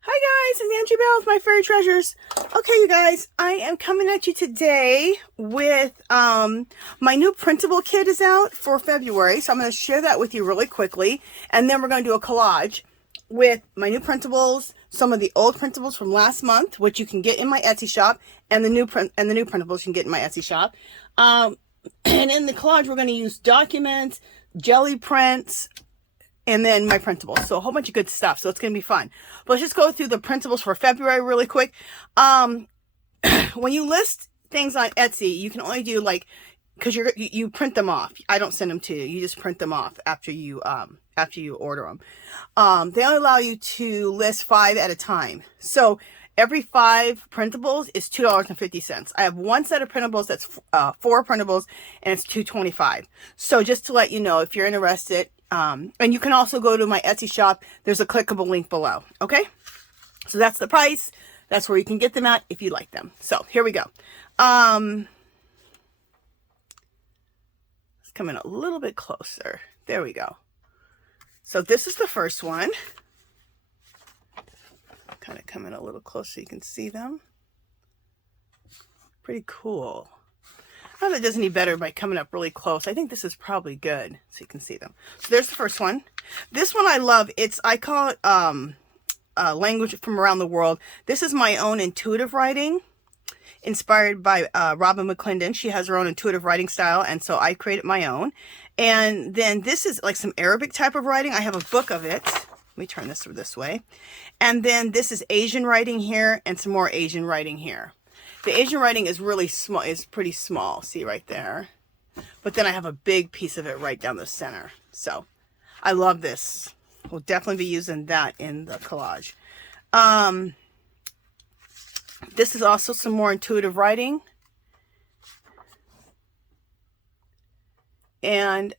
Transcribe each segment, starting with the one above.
Hi guys, it's Angie Bell with my fairy treasures. Okay, you guys, I am coming at you today with my new printable kit is out for February, so I'm going to share that with you really quickly, and then we're going to do a collage with my new printables, some of the old printables from last month, which you can get in my Etsy shop, and the new printables you can get in my Etsy shop. And in the collage, we're going to use documents, jelly prints, and then my printables. So a whole bunch of good stuff. So it's going to be fun. But let's just go through the printables for February really quick. When you list things on Etsy, you can only do like, because you print them off. I don't send them to you. You just print them off after you order them. They only allow you to list 5 at a time. So every 5 printables is $2.50. I have one set of printables that's 4 printables, and it's $2.25. So just to let you know, if you're interested, and you can also go to my Etsy shop. There's a clickable link below. Okay, so that's the price. That's where you can get them at if you like them. So here we go. Let's come in a little bit closer. There we go. So this is the first one. Kind of come in a little closer so you can see them. Pretty cool. I don't know if it does any better by coming up really close. I think this is probably good so you can see them. So there's the first one. This one I love. I call it language from around the world. This is my own intuitive writing, inspired by Robin McClendon. She has her own intuitive writing style, and so I created my own. And then this is like some Arabic type of writing. I have a book of it. Let me turn this way. And then this is Asian writing here, and some more Asian writing here. The Asian writing is really small, is pretty small, see right there. But then I have a big piece of it right down the center. So I love this. We'll definitely be using that in the collage. This is also some more intuitive writing. And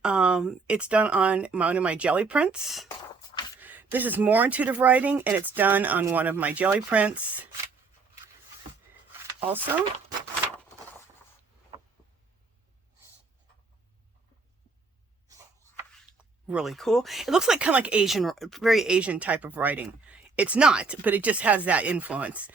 it's done on one of my jelly prints. This is more intuitive writing, and it's done on one of my jelly prints. Also, really cool. It looks like kind of like Asian, very Asian type of writing. It's not, but it just has that influence.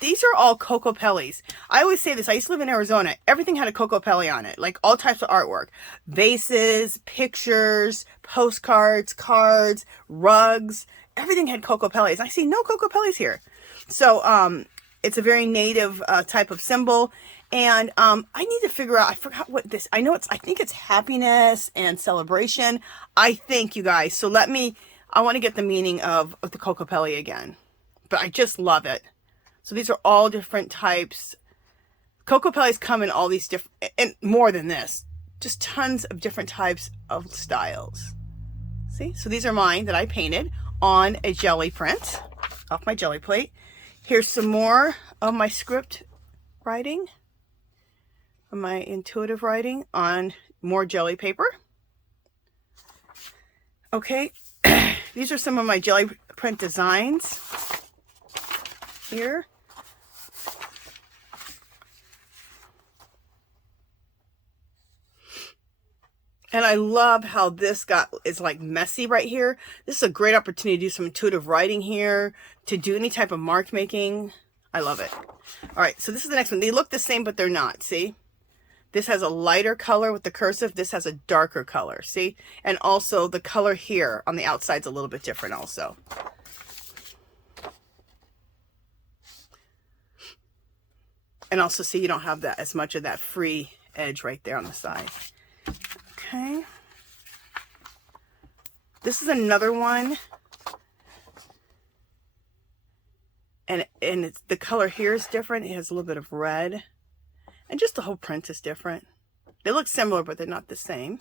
These are all Cocopellis. I always say this. I used to live in Arizona. Everything had a Cocopelli on it, like all types of artwork. Vases, pictures, postcards, cards, rugs. Everything had Cocopellis. I see no Cocopellis here. So, it's a very native type of symbol. And I need to figure out, I forgot what this, I think it's happiness and celebration. I think, you guys. So I want to get the meaning of the Cocopelli again. But I just love it. So these are all different types. Cocopellis come in all these different, and more than this. Just tons of different types of styles. See? So these are mine that I painted on a jelly print off my jelly plate. Here's some more of my script writing, my intuitive writing on more jelly paper. Okay, these are some of my jelly print designs here. And I love how this is like messy right here. This is a great opportunity to do some intuitive writing here, to do any type of mark making. I love it. All right, so this is the next one. They look the same, but they're not, see? This has a lighter color with the cursive. This has a darker color, see? And also the color here on the outside is a little bit different also. And also, see, you don't have that as much of that free edge right there on the side. Okay, this is another one, and the color here is different. It has a little bit of red, and just the whole print is different. They look similar, but they're not the same.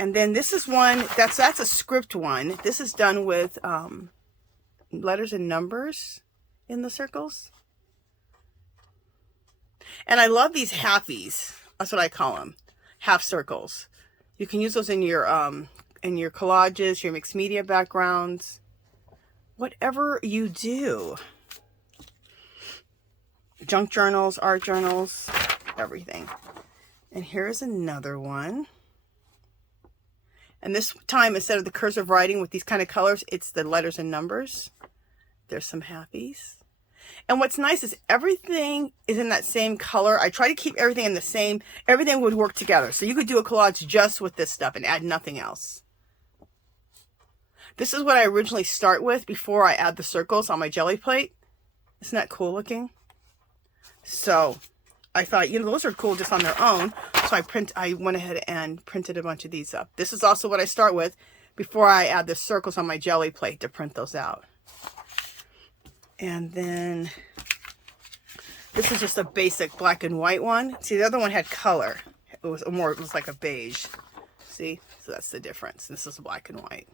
And then this is one that's a script one. This is done with letters and numbers in the circles, and I love these halfies. That's what I call them. Half circles. You can use those in your collages, your mixed media backgrounds, whatever you do. Junk journals, art journals, everything. And here's another one. And this time, instead of the cursive writing with these kind of colors, it's the letters and numbers. There's some happies. And what's nice is everything is in that same color. I try to keep everything in the same, everything would work together. So you could do a collage just with this stuff and add nothing else. This is what I originally start with before I add the circles on my Gelli plate. Isn't that cool looking? So I thought, you know, those are cool just on their own. So I went ahead and printed a bunch of these up. This is also what I start with before I add the circles on my Gelli plate to print those out. And then this is just a basic black and white one. See, the other one had color. It was like a beige. See? So that's the difference. This is black and white,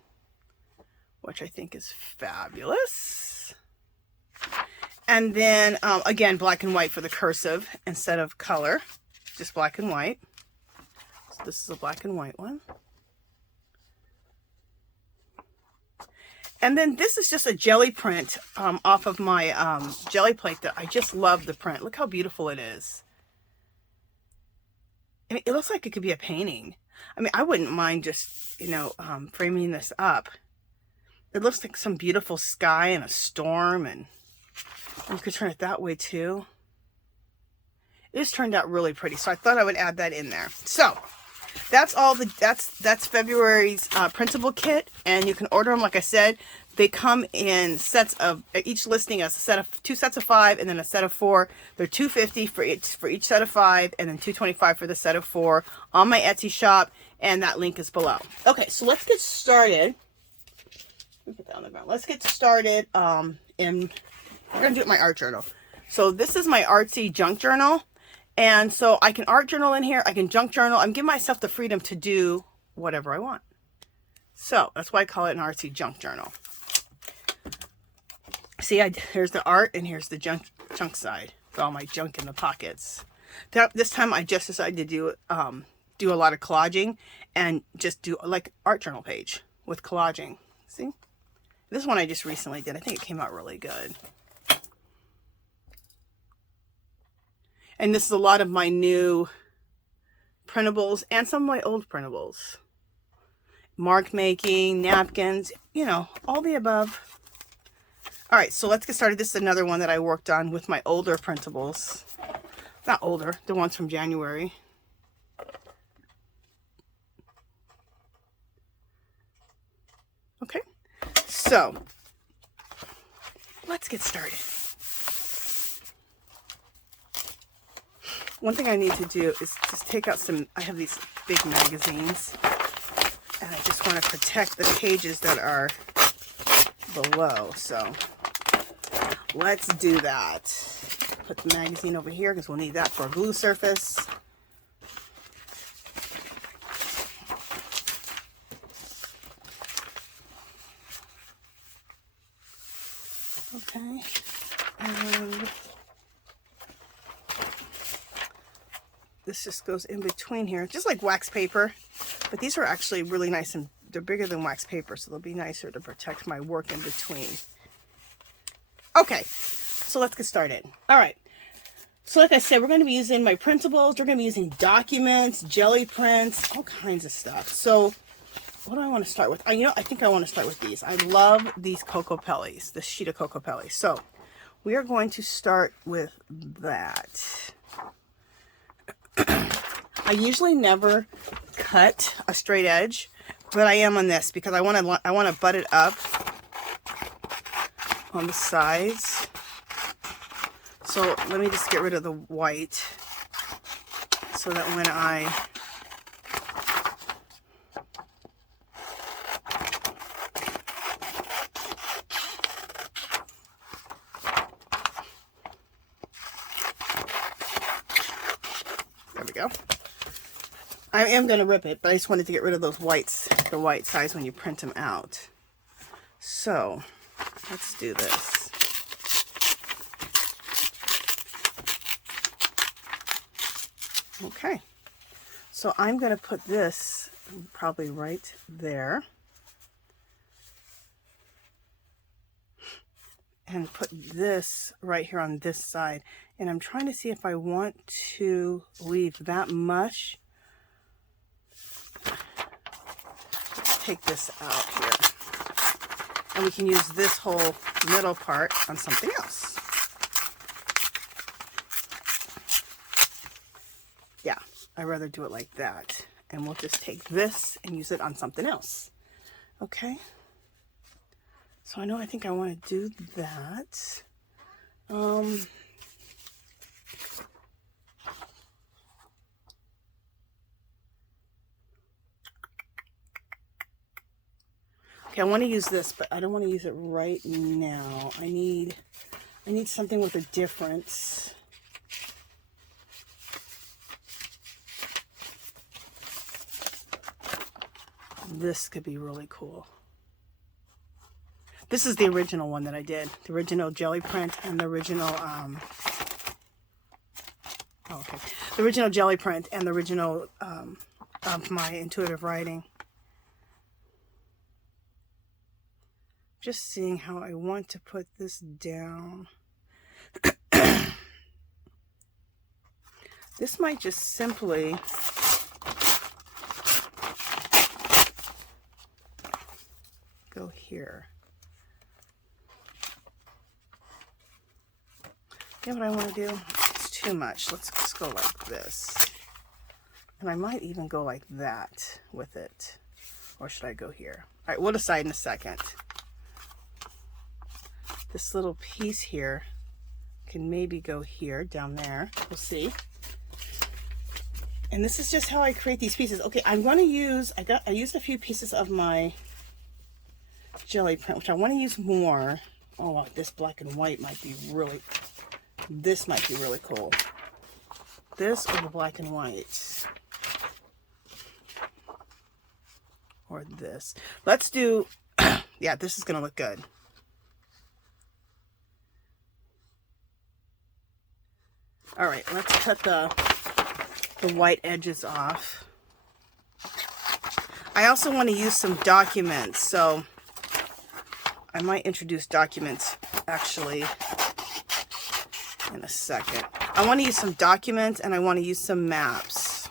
which I think is fabulous. And then, again, black and white for the cursive instead of color. Just black and white. So this is a black and white one. And then this is just a Gelli print off of my Gelli plate that I just love the print. Look how beautiful it is. I mean, it looks like it could be a painting. I mean, I wouldn't mind just, you know, framing this up. It looks like some beautiful sky and a storm, and you could turn it that way too. It just turned out really pretty, so I thought I would add that in there. So that's all that's February's printable kit, and you can order them. Like I said, they come in sets of, each listing has a set of 2 sets of 5 and then a set of 4. They're $2.50 for each set of 5, and then $2.25 for the set of 4 on my Etsy shop, and that link is below. Okay, so let's get started. Let me put that on the ground. Let's get started. We're gonna do it in my art journal. So this is my artsy junk journal. And so I can art journal in here. I can junk journal. I'm giving myself the freedom to do whatever I want. So that's why I call it an artsy junk journal. See, here's the art and here's the junk side with all my junk in the pockets. This time I just decided to do a lot of collaging and just do like art journal page with collaging. See? This one I just recently did. I think it came out really good. And this is a lot of my new printables and some of my old printables. Mark making, napkins, you know, all the above. All right, so let's get started. This is another one that I worked on with my older printables. Not older, the ones from January. Okay, so let's get started. One thing I need to do is just take out some, I have these big magazines, and I just want to protect the pages that are below. So let's do that. Put the magazine over here because we'll need that for a glue surface. Okay, and this just goes in between here, just like wax paper, but these are actually really nice, and they're bigger than wax paper, so they'll be nicer to protect my work in between. Okay, so let's get started. All right, so like I said, we're going to be using my printables, we're going to be using documents, Gelli prints, all kinds of stuff. So what do I want to start with? I think I want to start with these. I love these Coco Pellies, this sheet of Coco Pellies. So we are going to start with that. I usually never cut a straight edge, but I am on this because I want to butt it up on the sides. So let me just get rid of the white so that when there we go. I am going to rip it, but I just wanted to get rid of those whites, the white sides when you print them out. So let's do this. Okay, so I'm going to put this probably right there and put this right here on this side. And I'm trying to see if I want to leave that much. Let's take this out here. And we can use this whole middle part on something else. Yeah, I'd rather do it like that. And we'll just take this and use it on something else. Okay. So I think I want to do that. Okay, I want to use this, but I don't want to use it right now. I need something with a difference. This could be really cool. This is the original one that I did. The original Gelli print and the original, the original Gelli print and the original of my intuitive writing. Just seeing how I want to put this down. This might just simply go here. You know what I want to do? It's too much. Let's just go like this. And I might even go like that with it. Or should I go here? All right, we'll decide in a second. This little piece here can maybe go here, down there. We'll see. And this is just how I create these pieces. Okay, I'm going to use, I used a few pieces of my Gelli print, which I want to use more. Oh, this black and white might be really, this might be really cool. This or the black and white. Or this. Let's do, yeah, this is going to look good. All right, let's cut the white edges off. I also want to use some documents, so I might introduce documents actually in a second. I want to use some documents and I want to use some maps.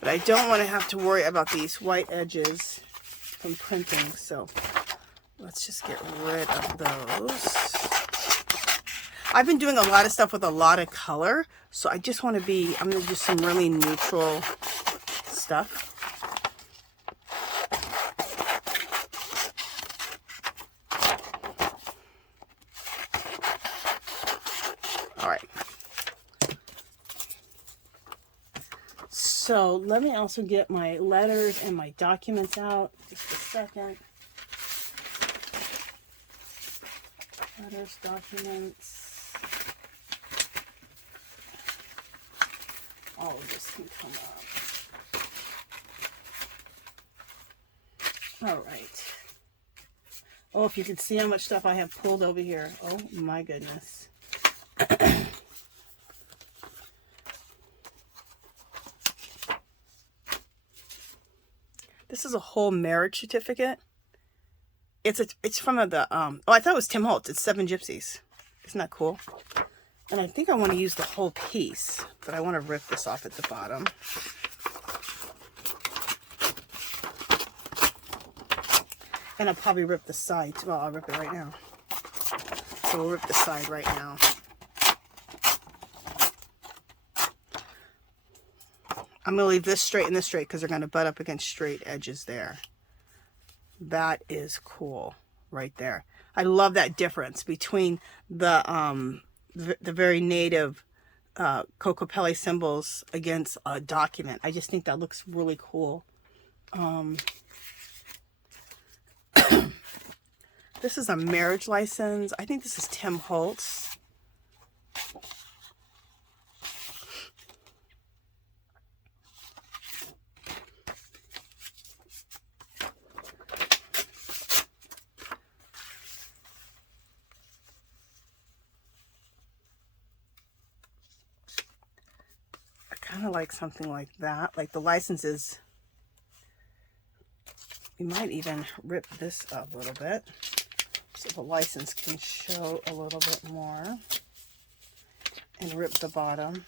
But I don't want to have to worry about these white edges from printing, so let's just get rid of those. I've been doing a lot of stuff with a lot of color, so I just want to be, I'm going to do some really neutral stuff. All right. So let me also get my letters and my documents out. Just a second. Letters, documents. All of this can come up. All right. Oh, if you could see how much stuff I have pulled over here. Oh my goodness. This is a whole marriage certificate. It's from the oh, I thought it was Tim Holtz. It's 7 Gypsies. Isn't that cool? And I think I want to use the whole piece, but I want to rip this off at the bottom. And I'll probably rip the side. Well, I'll rip it right now. So we'll rip the side right now. I'm going to leave this straight and this straight because they're going to butt up against straight edges there. That is cool right there. I love that difference between the very native Cocopelli symbols against a document. I just think that looks really cool. This is a marriage license. I think this is Tim Holtz. Kind of like something like that, like the licenses. We might even rip this up a little bit so the license can show a little bit more, and rip the bottom,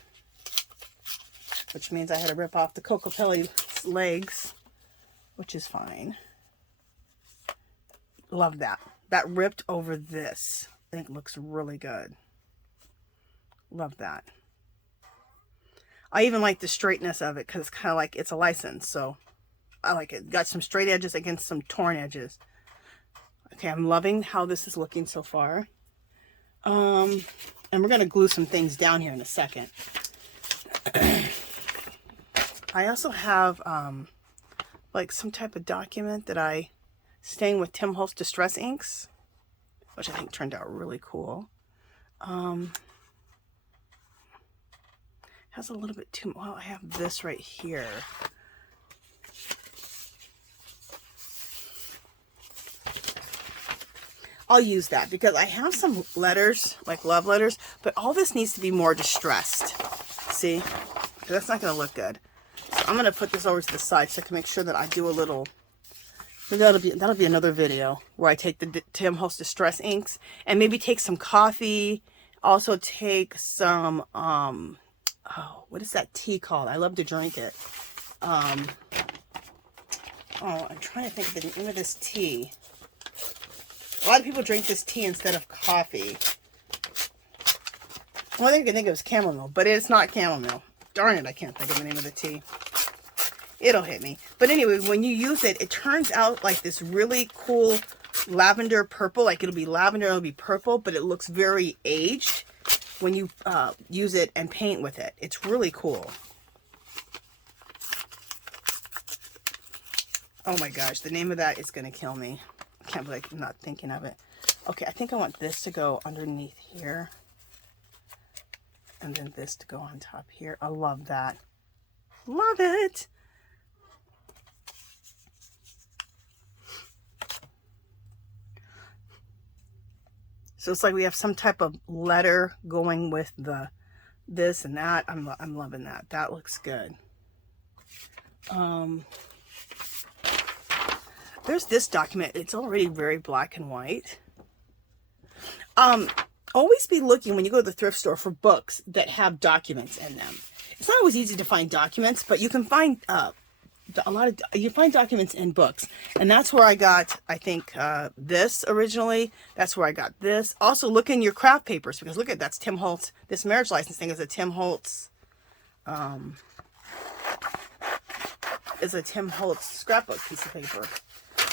which means I had to rip off the Cocopelli legs. which is fine. Love that. That ripped over this. I think it looks really good. Love that. I even like the straightness of it because it's kind of like it's a license. So I like it. Got some straight edges against some torn edges. Okay, I'm loving how this is looking so far. And we're going to glue some things down here in a second. I also have like some type of document that I stained with Tim Holtz Distress Inks, which I think turned out really cool. Has a little bit too, well, I have this right here. I'll use that because I have some letters, like love letters, but all this needs to be more distressed. See? That's not going to look good. So I'm going to put this over to the side so I can make sure that I do a little, that'll be another video where I take the Tim Holtz Distress Inks and maybe take some coffee, also take some, oh, what is that tea called? I love to drink it. Oh, I'm trying to think of the name of this tea. A lot of people drink this tea instead of coffee. Well, I think it was chamomile, but it's not chamomile. Darn it, I can't think of the name of the tea. It'll hit me. But anyway, when you use it, it turns out like this really cool lavender purple. Like it'll be lavender, it'll be purple, but it looks very aged when you use it and paint with it. It's really cool. Oh my gosh, the name of that is going to kill me. I can't believe I'm not thinking of it. Okay, I think I want this to go underneath here. And then this to go on top here. I love that. Love it. So it's like we have some type of letter going with the this and that. I'm loving that. That looks good. There's this document. It's already very black and white. Always be looking when you go to the thrift store for books that have documents in them. It's not always easy to find documents, but you can find you find documents in books. And that's where I got, I think, this originally. That's where I got this. Also, look in your craft papers because look at that's Tim Holtz. This marriage license thing is a Tim Holtz. Is a Tim Holtz scrapbook piece of paper.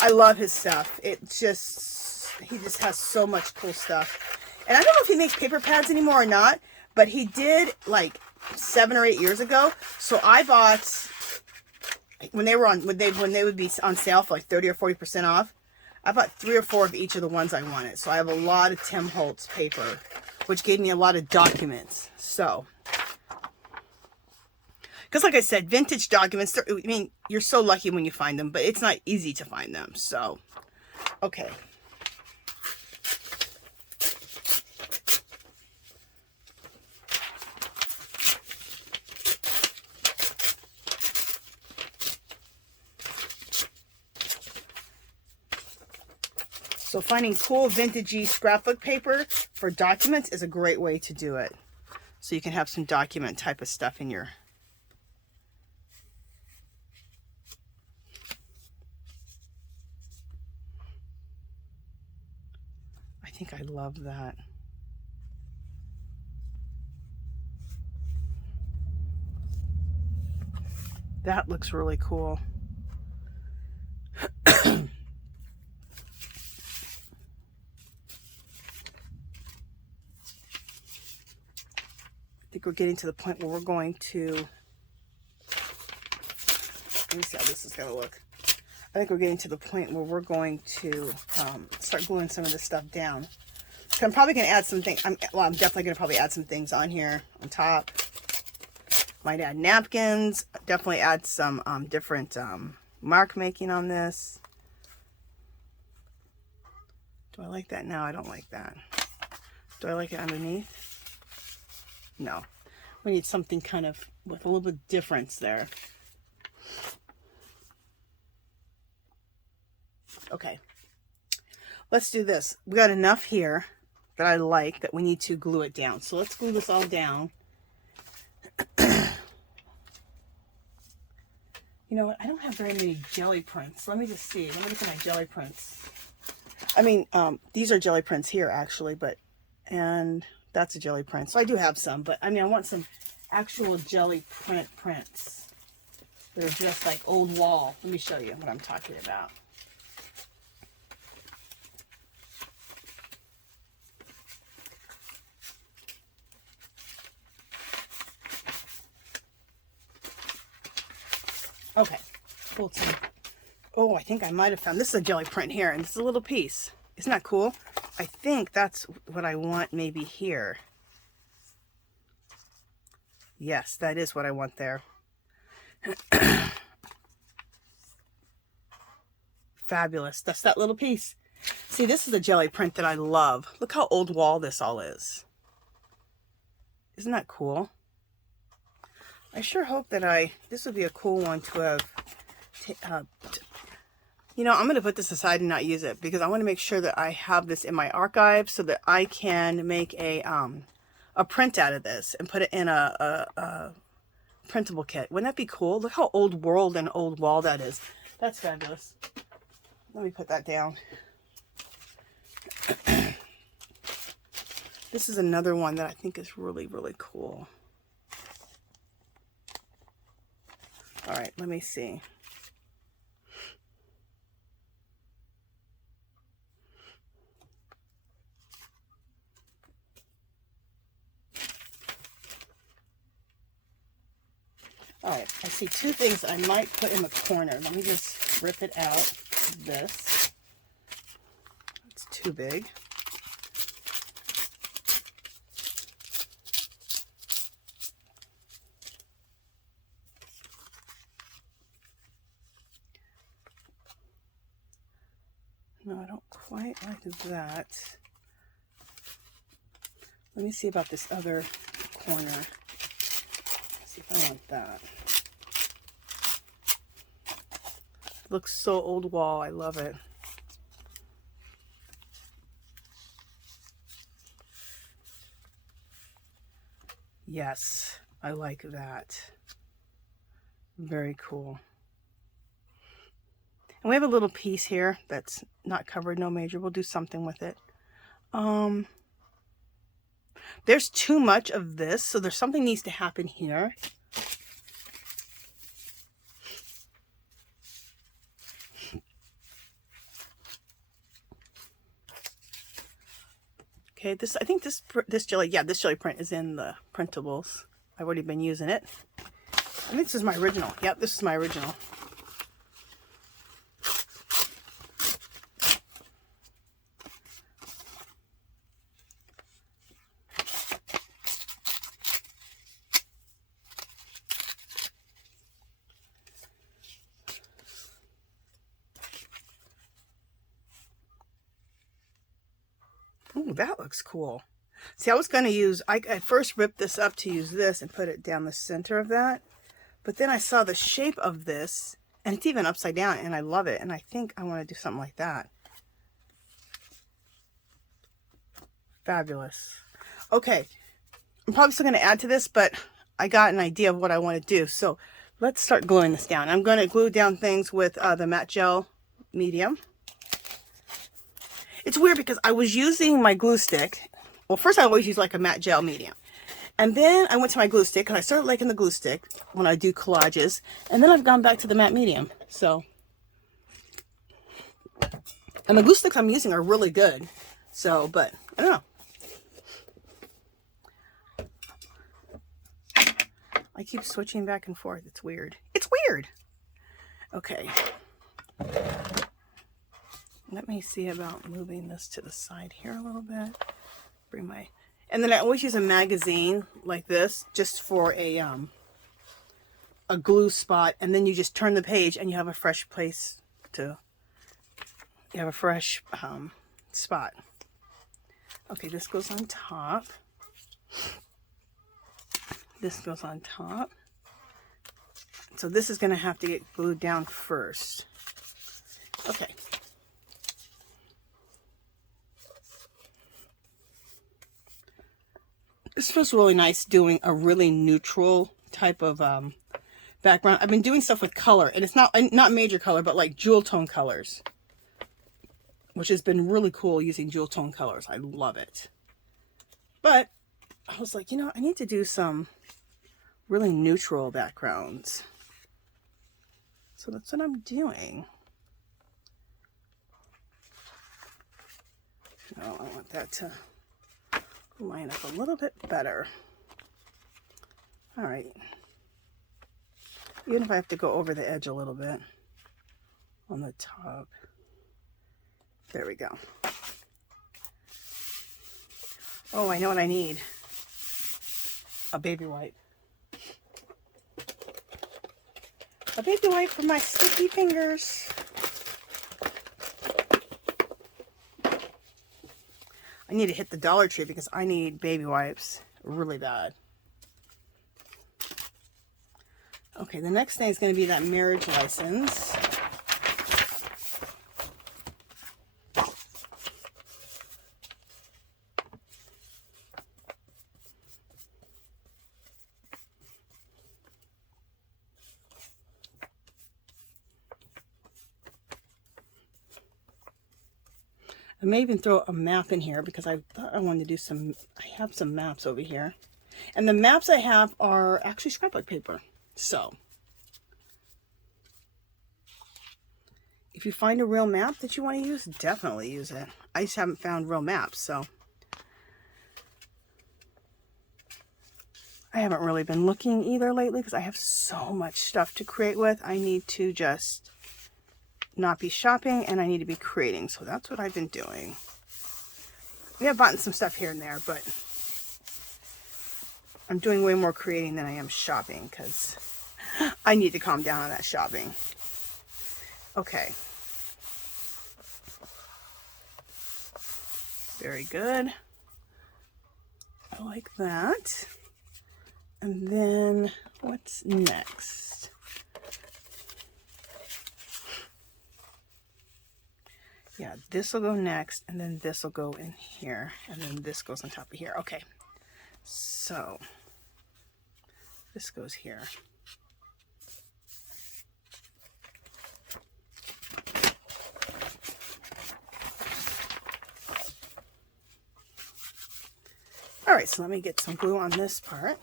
I love his stuff. He just has so much cool stuff. And I don't know if he makes paper pads anymore or not, but he did like 7 or 8 years ago. So I bought, when they would be on sale for like 30 or 40% off, I bought 3 or 4 of each of the ones I wanted. So I have a lot of Tim Holtz paper, which gave me a lot of documents. So, because like I said, vintage documents, I mean, you're so lucky when you find them, but it's not easy to find them. So, okay. So finding cool vintagey scrapbook paper for documents is a great way to do it. So you can have some document type of stuff in your... I think I love that. That looks really cool. I think we're getting to the point where we're going to, let me see how this is going to look. I think we're getting to the point where we're going to start gluing some of this stuff down. So I'm probably going to add some things. I'm definitely going to probably add some things on here on top. Might add napkins. Definitely add some different mark making on this. Do I like that? No, I don't like that. Do I like it underneath? No. We need something kind of with a little bit of difference there. Okay. Let's do this. We got enough here that I like that we need to glue it down. So let's glue this all down. You You know what? I don't have very many jelly prints. Let me just see. Let me look at my jelly prints. I mean, these are jelly prints here actually, and that's a jelly print. So I do have some, but I mean, I want some actual jelly prints. They're just like old wall. Let me show you what I'm talking about. Okay, pulled some. Oh, I think I might have found, this is a jelly print here, and this is a little piece. Isn't that cool? I think that's what I want maybe here. Yes, that is what I want there. Fabulous. That's that little piece. See, this is a jelly print that I love. Look how old wall this all is. Isn't that cool? I sure hope that this would be a cool one to have, you know, I'm going to put this aside and not use it because I want to make sure that I have this in my archive so that I can make a print out of this and put it in a printable kit. Wouldn't that be cool? Look how old world and old wall that is. That's fabulous. Let me put that down. This is another one that I think is really, really cool. All right, let me see. All right, I see two things I might put in the corner. Let me just rip it out. This. It's too big. No, I don't quite like that. Let me see about this other corner. See if I want that. Looks so old wall. I love it. Yes, I like that. Very cool. And we have a little piece here that's not covered, no major. We'll do something with it. There's too much of this, so there's something needs to happen here. Okay, I think this jelly print is in the printables. I've already been using it. I think this is my original. Yep, this is my original. Oh, that looks cool. See, I was going to use, I first ripped this up to use this and put it down the center of that. But then I saw the shape of this, and it's even upside down, and I love it. And I think I want to do something like that. Fabulous. Okay, I'm probably still going to add to this, but I got an idea of what I want to do. So let's start gluing this down. I'm going to glue down things with the matte gel medium. It's weird because I was using my glue stick. Well, first I always use like a matte gel medium. And then I went to my glue stick and I started liking the glue stick when I do collages. And then I've gone back to the matte medium. So, and the glue sticks I'm using are really good. So, but I don't know. I keep switching back and forth. It's weird. It's weird. Okay. Let me see about moving this to the side here a little bit. Bring my, and then I always use a magazine like this just for a glue spot, and then you just turn the page and you have a fresh place to, you have a fresh spot. Okay, this goes on top. This goes on top. So this is going to have to get glued down first. Okay. This feels really nice doing a really neutral type of background. I've been doing stuff with color, and it's not major color, but like jewel tone colors, which has been really cool using jewel tone colors. I love it. But I was like, you know, I need to do some really neutral backgrounds. So that's what I'm doing. No, I want that to line up a little bit better. All right. Even if I have to go over the edge a little bit on the top. There we go. Oh, I know what I need. A baby wipe. A baby wipe for my sticky fingers. I need to hit the Dollar Tree because I need baby wipes really bad. Okay, the next thing is going to be that marriage license. I may even throw a map in here because I thought I wanted to do some, I have some maps over here. And the maps I have are actually scrapbook paper. So, if you find a real map that you want to use, definitely use it. I just haven't found real maps, so. I haven't really been looking either lately because I have so much stuff to create with. I need to just not be shopping and I need to be creating. So that's what I've been doing. We have bought some stuff here and there, but I'm doing way more creating than I am shopping because I need to calm down on that shopping. Okay. Very good. I like that. And then what's next? Yeah, this will go next, and then this will go in here, and then this goes on top of here. Okay, so this goes here. All right, so let me get some glue on this part.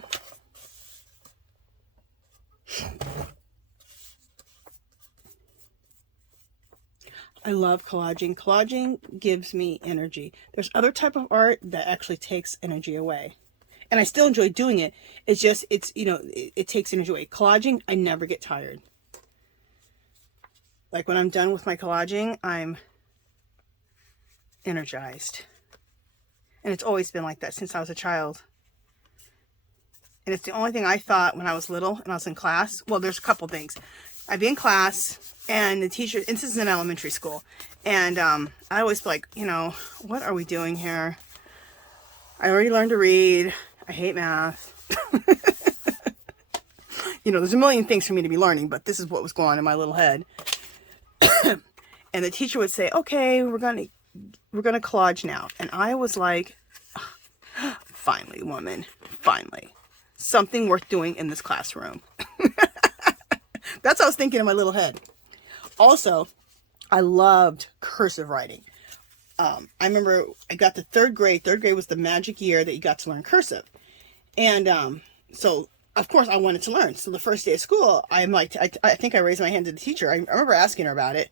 I love collaging. Collaging gives me energy. There's other type of art that actually takes energy away. And I still enjoy doing it. It's just, you know, it takes energy away. Collaging, I never get tired. Like when I'm done with my collaging, I'm energized. And it's always been like that since I was a child. And it's the only thing I thought when I was little and I was in class. Well, there's a couple things. I'd be in class and the teacher, and this is in elementary school, and I always be like, you know, what are we doing here? I already learned to read. I hate math. You know, there's a million things for me to be learning, but this is what was going on in my little head. And the teacher would say, okay, we're gonna collage now. And I was like, finally, woman, finally. Something worth doing in this classroom. That's what I was thinking in my little head. Also, I loved cursive writing. I remember I got to third grade. Third grade was the magic year that you got to learn cursive. And so, of course, I wanted to learn. So the first day of school, I'm like, I think I raised my hand to the teacher. I remember asking her about it.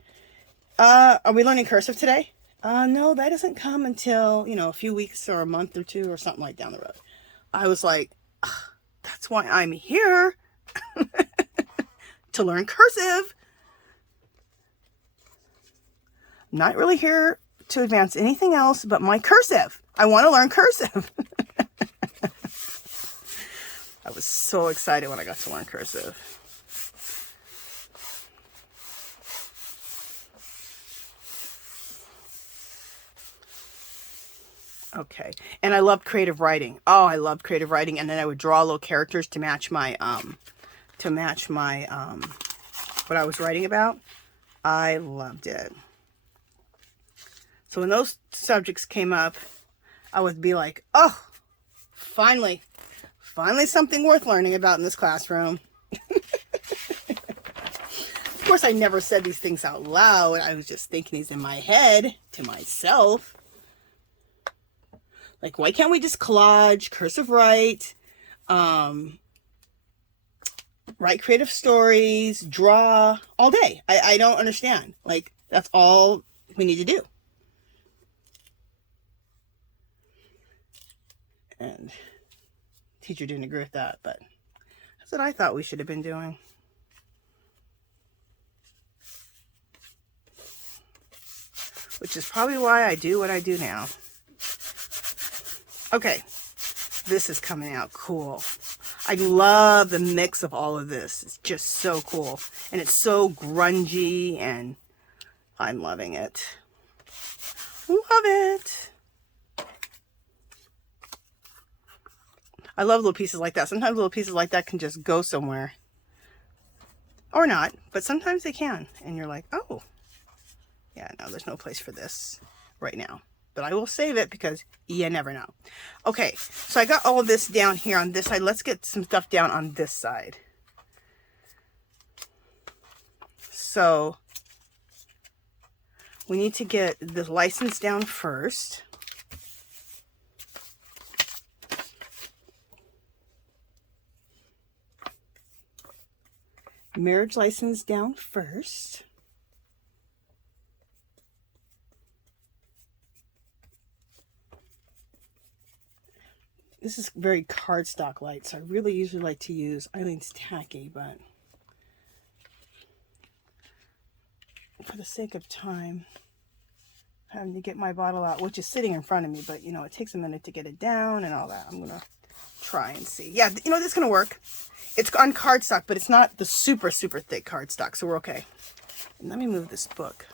Are we learning cursive today? No, that doesn't come until, you know, a few weeks or a month or two or something like down the road. I was like, that's why I'm here. To learn cursive. I'm not really here to advance anything else but my cursive. I want to learn cursive. I was so excited when I got to learn cursive. Okay, and I loved creative writing. Oh, I loved creative writing, and then I would draw little characters to match my what I was writing about. I loved it. So when those subjects came up, I would be like, oh, finally something worth learning about in this classroom. course, I never said these things out loud. I was just thinking these in my head to myself. Like, why can't we just collage, cursive write, write creative stories, draw all day? I don't understand. Like, that's all we need to do. And teacher didn't agree with that, but that's what I thought we should have been doing. Which is probably why I do what I do now. Okay, this is coming out cool. I love the mix of all of this. It's just so cool. And it's so grungy, and I'm loving it. Love it. I love little pieces like that. Sometimes little pieces like that can just go somewhere. Or not, but sometimes they can. And you're like, oh, yeah, no, there's no place for this right now. But I will save it because you never know. Okay, so I got all of this down here on this side. Let's get some stuff down on this side. So we need to get the license down first. Marriage license down first. This is very cardstock light, so I really usually like to use Eileen's Tacky, but for the sake of time, having to get my bottle out, which is sitting in front of me, but you know, it takes a minute to get it down and all that. I'm gonna try and see. Yeah, you know, this is gonna work. It's on cardstock, but it's not the super, super thick cardstock, so we're okay. And let me move this book.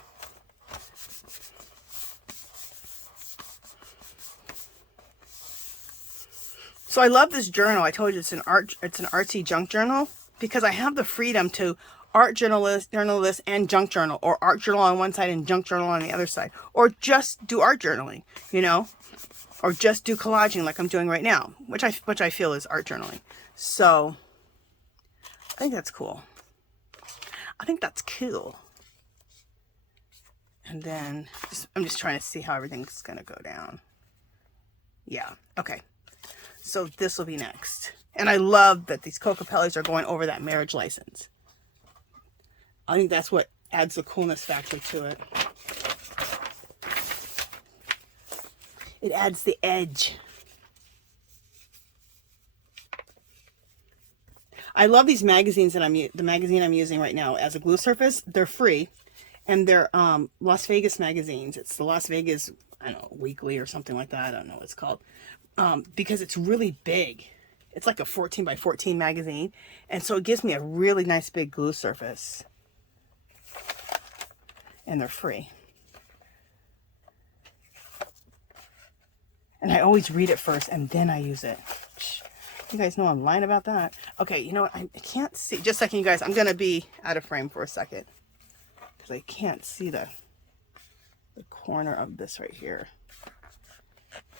So I love this journal. I told you it's an artsy junk journal because I have the freedom to art journal this and junk journal, or art journal on one side and junk journal on the other side, or just do art journaling, you know, or just do collaging like I'm doing right now, which I feel is art journaling. So I think that's cool. I think that's cool. And then I'm just trying to see how everything's going to go down. Yeah. Okay. So this will be next. And I love that these Cocopellis are going over that marriage license. I think that's what adds the coolness factor to it. It adds the edge. I love these magazines that the magazine I'm using right now as a glue surface. They're free, and they're Las Vegas magazines. It's the Las Vegas, I don't know, Weekly or something like that. I don't know what it's called. Because it's really big. It's like a 14 by 14 magazine, and so it gives me a really nice big glue surface. And they're free. And I always read it first and then I use it. You guys know I'm lying about that. Okay, you know what? I can't see. Just a second, you guys. I'm going to be out of frame for a second because I can't see the corner of this right here.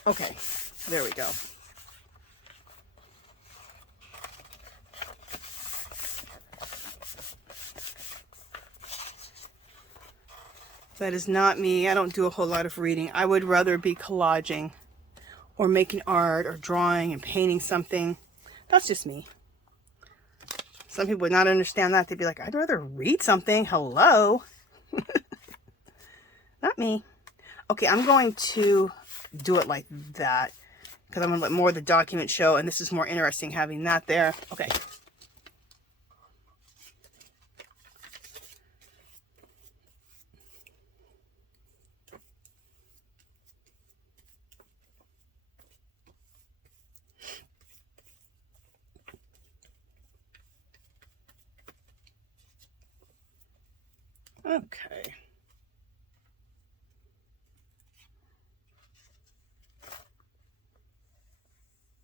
Okay, there we go. That is not me. I don't do a whole lot of reading. I would rather be collaging or making art or drawing and painting something. That's just me. Some people would not understand that. They'd be like, I'd rather read something. Hello. Not me. Okay, I'm going to do it like that because I'm going to let more of the document show, and this is more interesting having that there. Okay. Okay.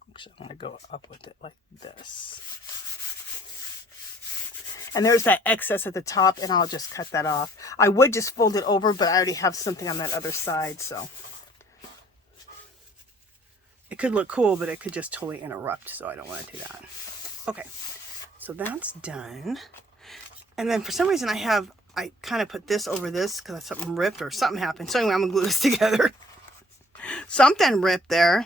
Actually, I'm going to go up with it like this. And there's that excess at the top, and I'll just cut that off. I would just fold it over, but I already have something on that other side, so. It could look cool, but it could just totally interrupt, so I don't want to do that. Okay, so that's done. And then for some reason I kind of put this over this because something ripped or something happened. So anyway, I'm going to glue this together. Something ripped there.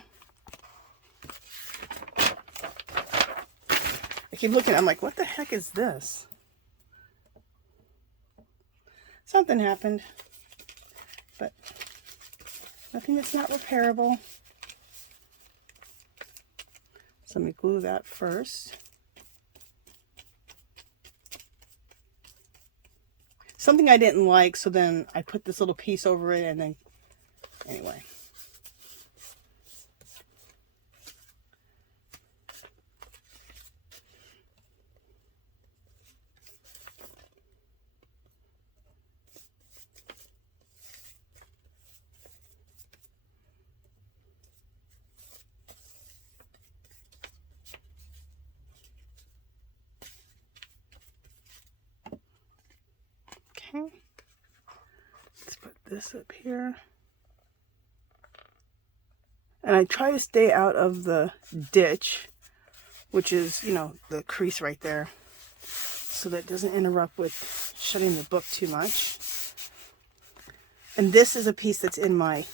I keep looking, I'm like, what the heck is this? Something happened, but nothing that's not repairable. So let me glue that first. Something I didn't like, so then I put this little piece over it, and then, anyway. Okay, let's put this up here. And I try to stay out of the ditch, which is, you know, the crease right there, so that it doesn't interrupt with shutting the book too much. And this is a piece that's in my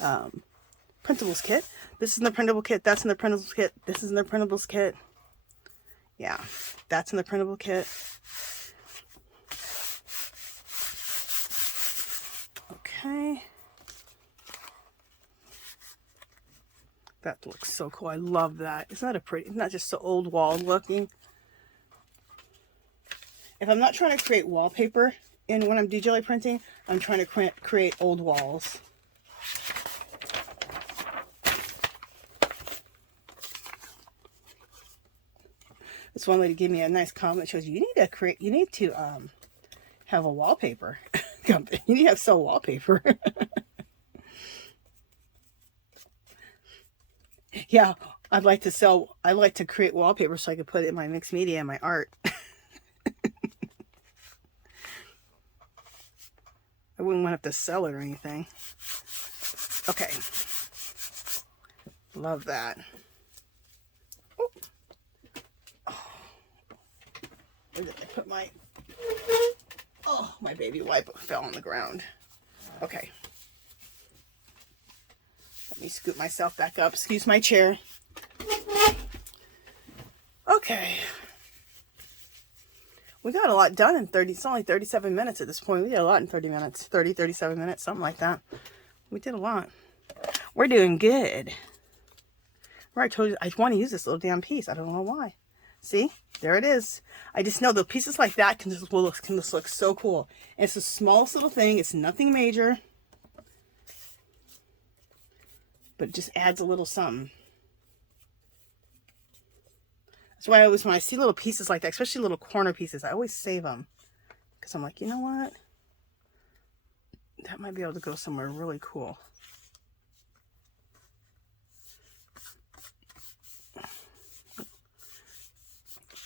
Printables kit. This is in the printable kit, that's in the printables kit, this is in the printables kit. Yeah, that's in the printable kit. Okay. That looks so cool. I love that. Isn't that a pretty, not just so old wall looking. If I'm not trying to create wallpaper and when I'm Gelli printing, I'm trying to create old walls. This one lady gave me a nice comment. She goes, you need to have a wallpaper company. You need to have sell wallpaper. Yeah, I'd like to create wallpaper so I could put it in my mixed media and my art. I wouldn't want to have to sell it or anything. Okay. Love that. Oh. Where did I put my... Oh, my baby wipe fell on the ground. Okay. Let me scoop myself back up. Excuse my chair. Okay. We got a lot done in 30, it's only 37 minutes at this point. We did a lot in 30 minutes, 30, 37 minutes, something like that. We did a lot. We're doing good. Right, I told you, I want to use this little damn piece. I don't know why. See, there it is. I just know the pieces like that can just look so cool. And it's the smallest little thing. It's nothing major. But it just adds a little something. That's why I always, when I see little pieces like that, especially little corner pieces, I always save them. Because I'm like, you know what? That might be able to go somewhere really cool.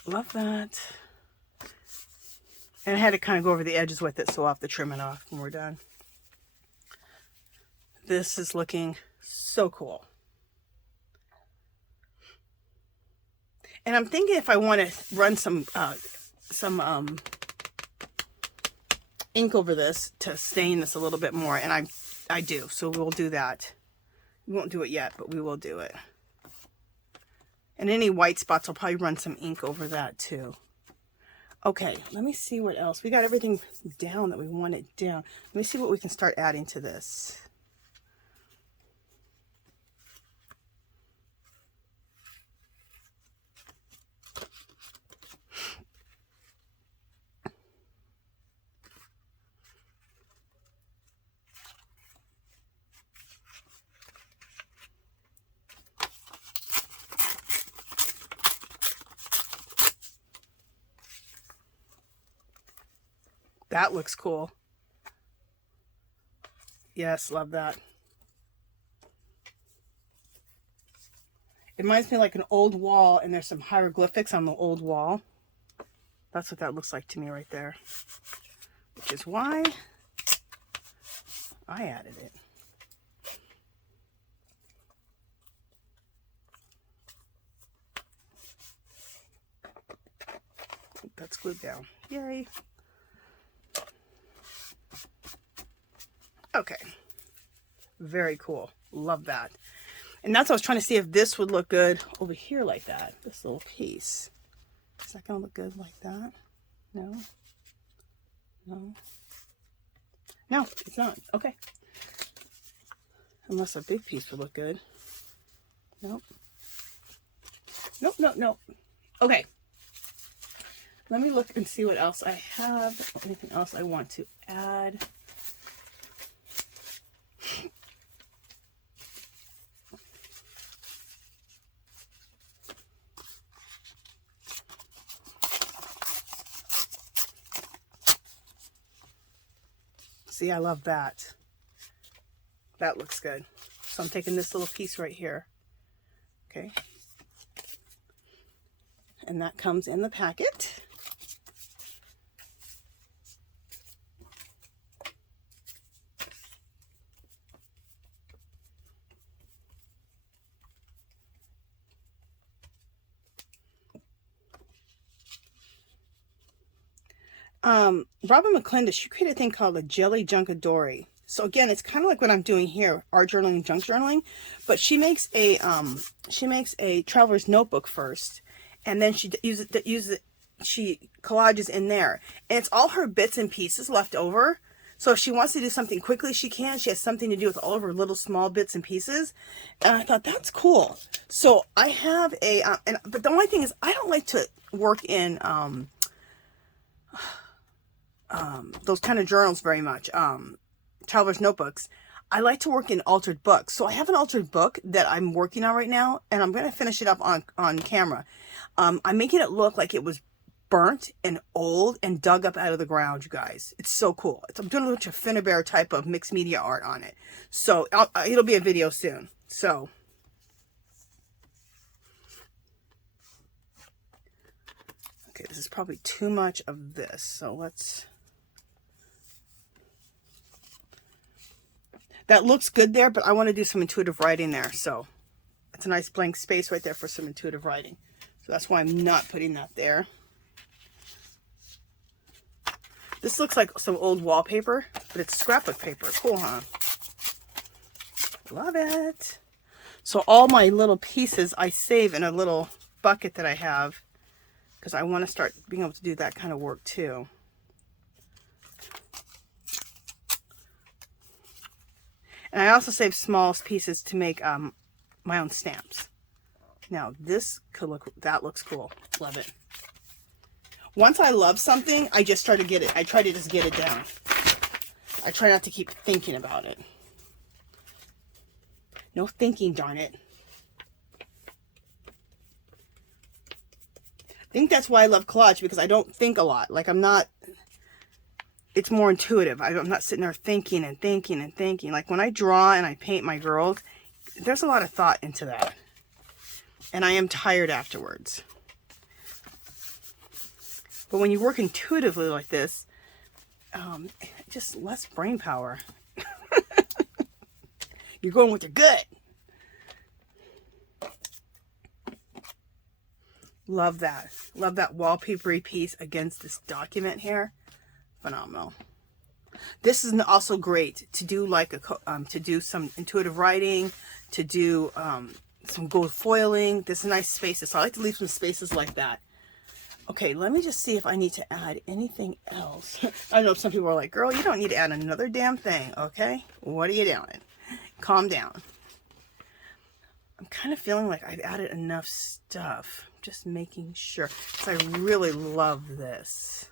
Love that. And I had to kind of go over the edges with it, so I'll have to trim it off when we're done. This is looking so cool. And I'm thinking if I want to run some ink over this to stain this a little bit more, and I do, so we'll do that. We won't do it yet, but we will do it. And any white spots, I'll probably run some ink over that too. Okay, let me see what else. We got everything down that we wanted down. Let me see what we can start adding to this. That looks cool. Yes, love that. It reminds me like an old wall, and there's some hieroglyphics on the old wall. That's what that looks like to me right there. Which is why I added it. that's glued down. Yay. Okay. Very cool. Love that. And that's what I was trying to see if this would look good over here like that. This little piece. Is that going to look good like that? No. No. No, it's not. Okay. Unless a big piece would look good. Nope. Nope, nope, nope. Okay. Let me look and see what else I have. Anything else I want to add. See, I love that. That looks good. So I'm taking this little piece right here. Okay. And that comes in the packet. Robin McClendon, she created a thing called a Gelli Junkadori. So again, it's kind of like what I'm doing here, art journaling and junk journaling, but she makes a traveler's notebook first, and then she she collages in there, and it's all her bits and pieces left over. So if she wants to do something quickly, she can. She has something to do with all of her little small bits and pieces, and I thought that's cool. So I have a, but the only thing is I don't like to work in those kind of journals very much, traveler's notebooks. I like to work in altered books. So I have an altered book that I'm working on right now, and I'm going to finish it up on camera. I'm making it look like it was burnt and old and dug up out of the ground, you guys. It's so cool. I'm doing a bunch of Finnebear type of mixed media art on it. So it'll be a video soon. So okay, this is probably too much of this. So let's... That looks good there, but I want to do some intuitive writing there. So it's a nice blank space right there for some intuitive writing. So that's why I'm not putting that there. This looks like some old wallpaper, but it's scrapbook paper. Cool, huh? Love it. So all my little pieces I save in a little bucket that I have, because I want to start being able to do that kind of work too. And I also save small pieces to make my own stamps. Now this could look, that looks cool. Love it. Once I love something, I just try to get it. I try to just get it down. I try not to keep thinking about it. No thinking, darn it. I think that's why I love collage, because I don't think a lot. Like I'm not, it's more intuitive. I'm not sitting there thinking and thinking and thinking. Like when I draw and I paint my girls, there's a lot of thought into that. And I am tired afterwards. But when you work intuitively like this, just less brain power. You're going with your gut. Love that. Love that wallpapery piece against this document here. Phenomenal. This is also great to do like a to do some intuitive writing, to do some gold foiling. There's nice spaces. So I like to leave some spaces like that. Okay, let me just see if I need to add anything else. I know some people are like, girl, you don't need to add another damn thing, okay? What are you doing? Calm down. I'm kind of feeling like I've added enough stuff. Just making sure, because I really love this.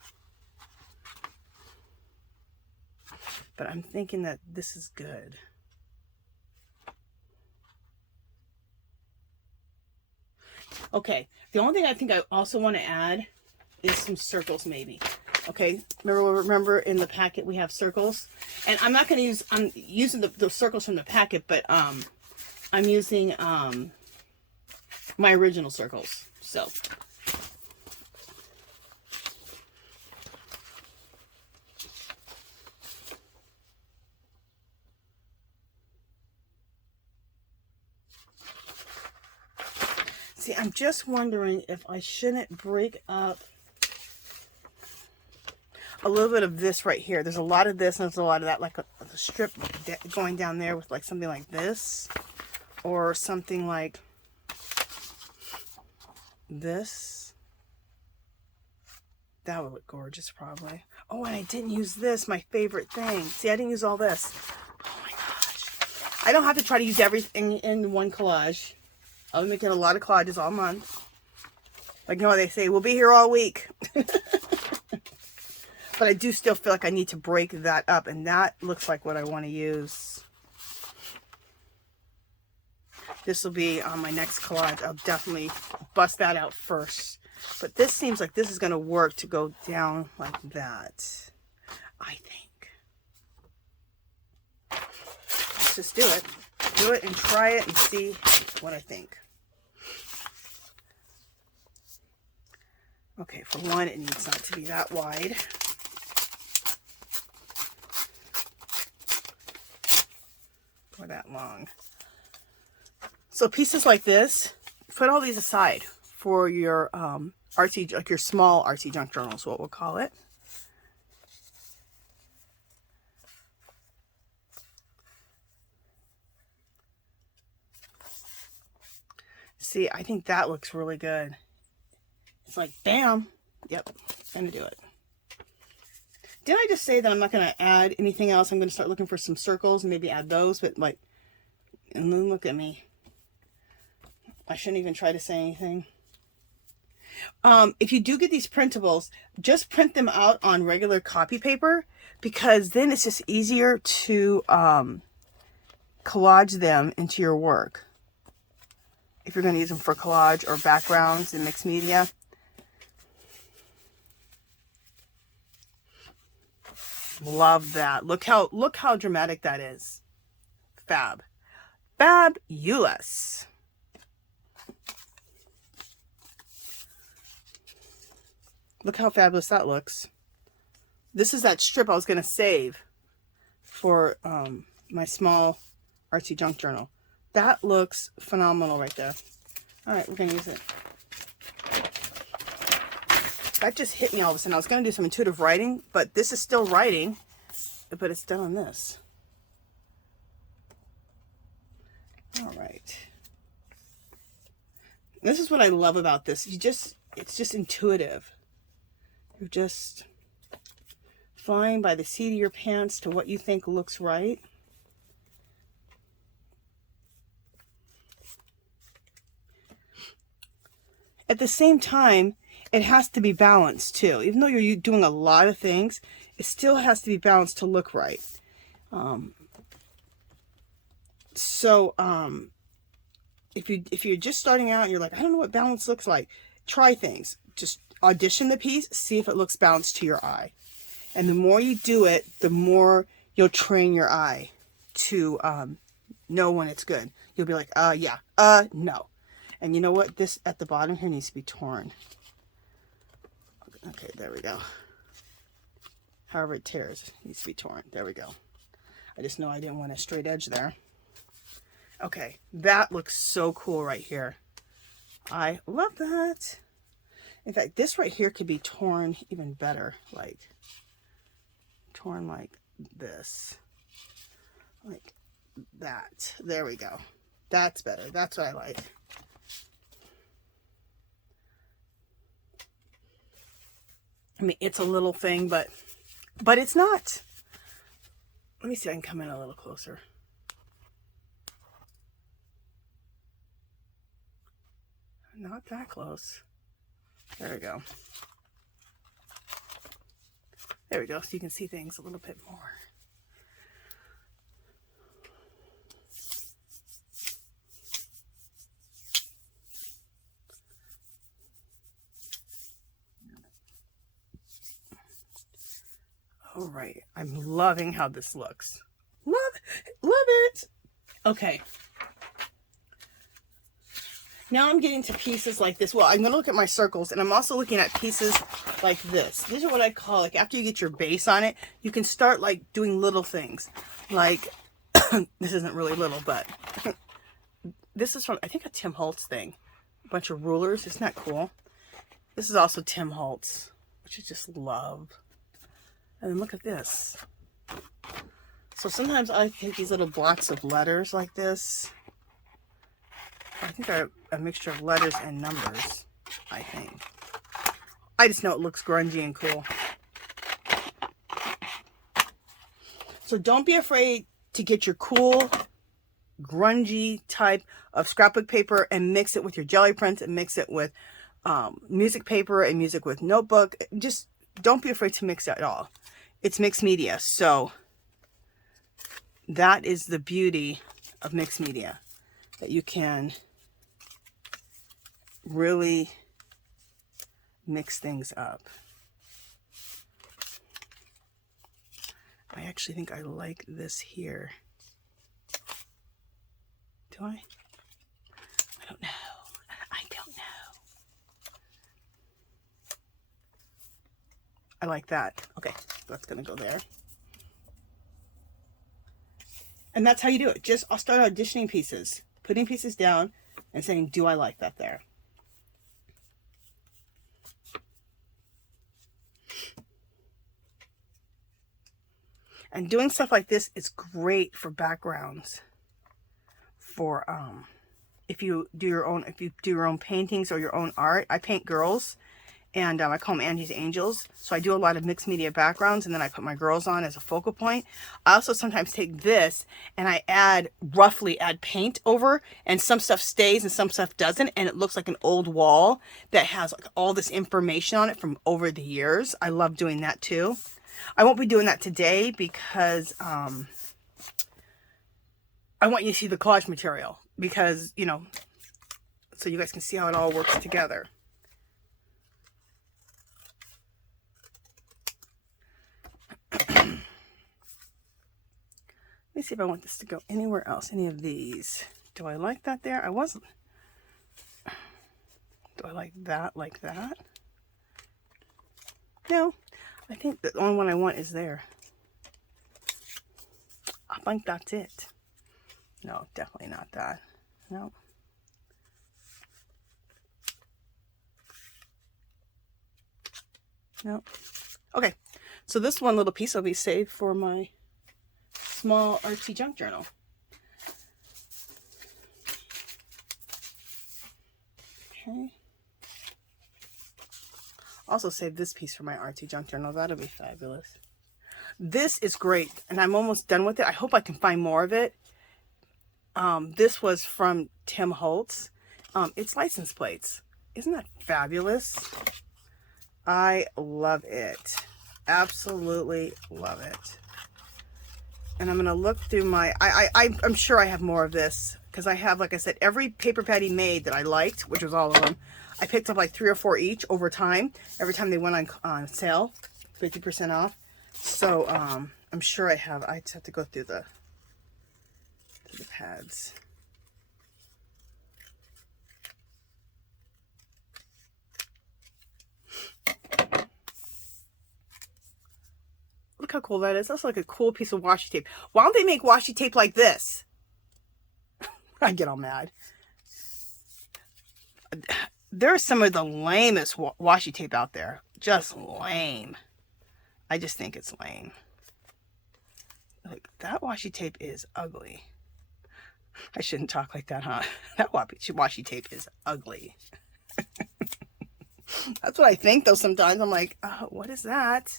But I'm thinking that this is good. Okay, the only thing I think I also want to add is some circles maybe. Okay, remember in the packet we have circles, and I'm not going to use, I'm using the circles from the packet, but I'm using my original circles. So see, I'm just wondering if I shouldn't break up a little bit of this right here. There's a lot of this and there's a lot of that, like a strip going down there with like something like this or something like this. That would look gorgeous probably. Oh, and I didn't use this, my favorite thing. See, I didn't use all this. Oh my gosh. I don't have to try to use everything in one collage. I'll be making a lot of collages all month. Like, you know what they say, we'll be here all week. But I do still feel like I need to break that up, and that looks like what I want to use. This will be on my next collage. I'll definitely bust that out first. But this seems like this is going to work to go down like that, I think. Let's just do it. Do it and try it and see what I think. Okay, for one, it needs not to be that wide. Or that long. So pieces like this, put all these aside for your artsy, like your small artsy junk journal is what we'll call it. See, I think that looks really good. It's like, bam. Yep, gonna do it. Didn't I just say that I'm not gonna add anything else? I'm gonna start looking for some circles and maybe add those, but like, and then look at me. I shouldn't even try to say anything. If you do get these printables, just print them out on regular copy paper, because then it's just easier to collage them into your work. If you're going to use them for collage or backgrounds and mixed media. Love that. Look how dramatic that is. Fab. Fabulous. Look how fabulous that looks. This is that strip I was going to save for my small artsy junk journal. That looks phenomenal right there. All right, we're going to use it. That just hit me all of a sudden. I was going to do some intuitive writing, but this is still writing, but it's done on this. All right. This is what I love about this. It's just intuitive. You're just flying by the seat of your pants to what you think looks right. At the same time, it has to be balanced too. Even though you're doing a lot of things, it still has to be balanced to look right. If you're just starting out and you're like, I don't know what balance looks like, try things. Just audition the piece, see if it looks balanced to your eye. And the more you do it, the more you'll train your eye to know when it's good. You'll be like, yeah, no. And you know what? This at the bottom here needs to be torn. Okay, there we go. However it tears, it needs to be torn. There we go. I just know I didn't want a straight edge there. Okay, that looks so cool right here. I love that. In fact, this right here could be torn even better. Like, torn like this. Like that. There we go. That's better. That's what I like. I mean, it's a little thing, but it's not. Let me see if I can come in a little closer. Not that close. There we go. There we go. So you can see things a little bit more. All right. I'm loving how this looks. Love it. Okay. Now I'm getting to pieces like this. Well, I'm going to look at my circles, and I'm also looking at pieces like this. These are what I call, like, after you get your base on it, you can start, like, doing little things. Like, this isn't really little, but this is from, I think, a Tim Holtz thing. A bunch of rulers. Isn't that cool? This is also Tim Holtz, which I just love. And then look at this. So sometimes I take these little blocks of letters like this. I think they're a mixture of letters and numbers, I think. I just know it looks grungy and cool. So don't be afraid to get your cool, grungy type of scrapbook paper and mix it with your jelly prints and mix it with music paper and music with notebook. Just don't be afraid to mix it at all. It's mixed media. So that is the beauty of mixed media, that you can really mix things up. I actually think I like this here. Do I? I don't know. I don't know. I like that. Okay, that's gonna go there. And that's how you do it. Just, I'll start auditioning pieces, putting pieces down and saying, do I like that there? And doing stuff like this is great for backgrounds. For if you do your own paintings or your own art. I paint girls, and I call them Angie's Angels. So I do a lot of mixed media backgrounds, and then I put my girls on as a focal point. I also sometimes take this and I roughly add paint over, and some stuff stays and some stuff doesn't, and it looks like an old wall that has like all this information on it from over the years. I love doing that too. I won't be doing that today because I want you to see the collage material, because, you know, so you guys can see how it all works together. Let me see if I want this to go anywhere else. Any of these. Do I like that there? I wasn't. Do I like that like that? No. I think the only one I want is there. I think that's it. No, definitely not that. No. No. Okay. So this one little piece will be saved for my small artsy junk journal. Okay. Also save this piece for my artsy junk journal. That'll be fabulous. This is great, and I'm almost done with it. I hope I can find more of it. This was from Tim Holtz. It's license plates. Isn't that fabulous? I love it. Absolutely love it. And I'm going to look through my... I'm sure I have more of this, because I have, like I said, every paper pad he made that I liked, which was all of them. I picked up like 3 or 4 each over time. Every time they went on sale, 50% off. So I'm sure I have. I just have to go through the pads. Look how cool that is. That's like a cool piece of washi tape. Why don't they make washi tape like this? I get all mad. There's some of the lamest washi tape out there. Just lame. I just think it's lame. Like, that washi tape is ugly. I shouldn't talk like that, huh? That washi tape is ugly. That's what I think, though, sometimes. I'm like, what is that?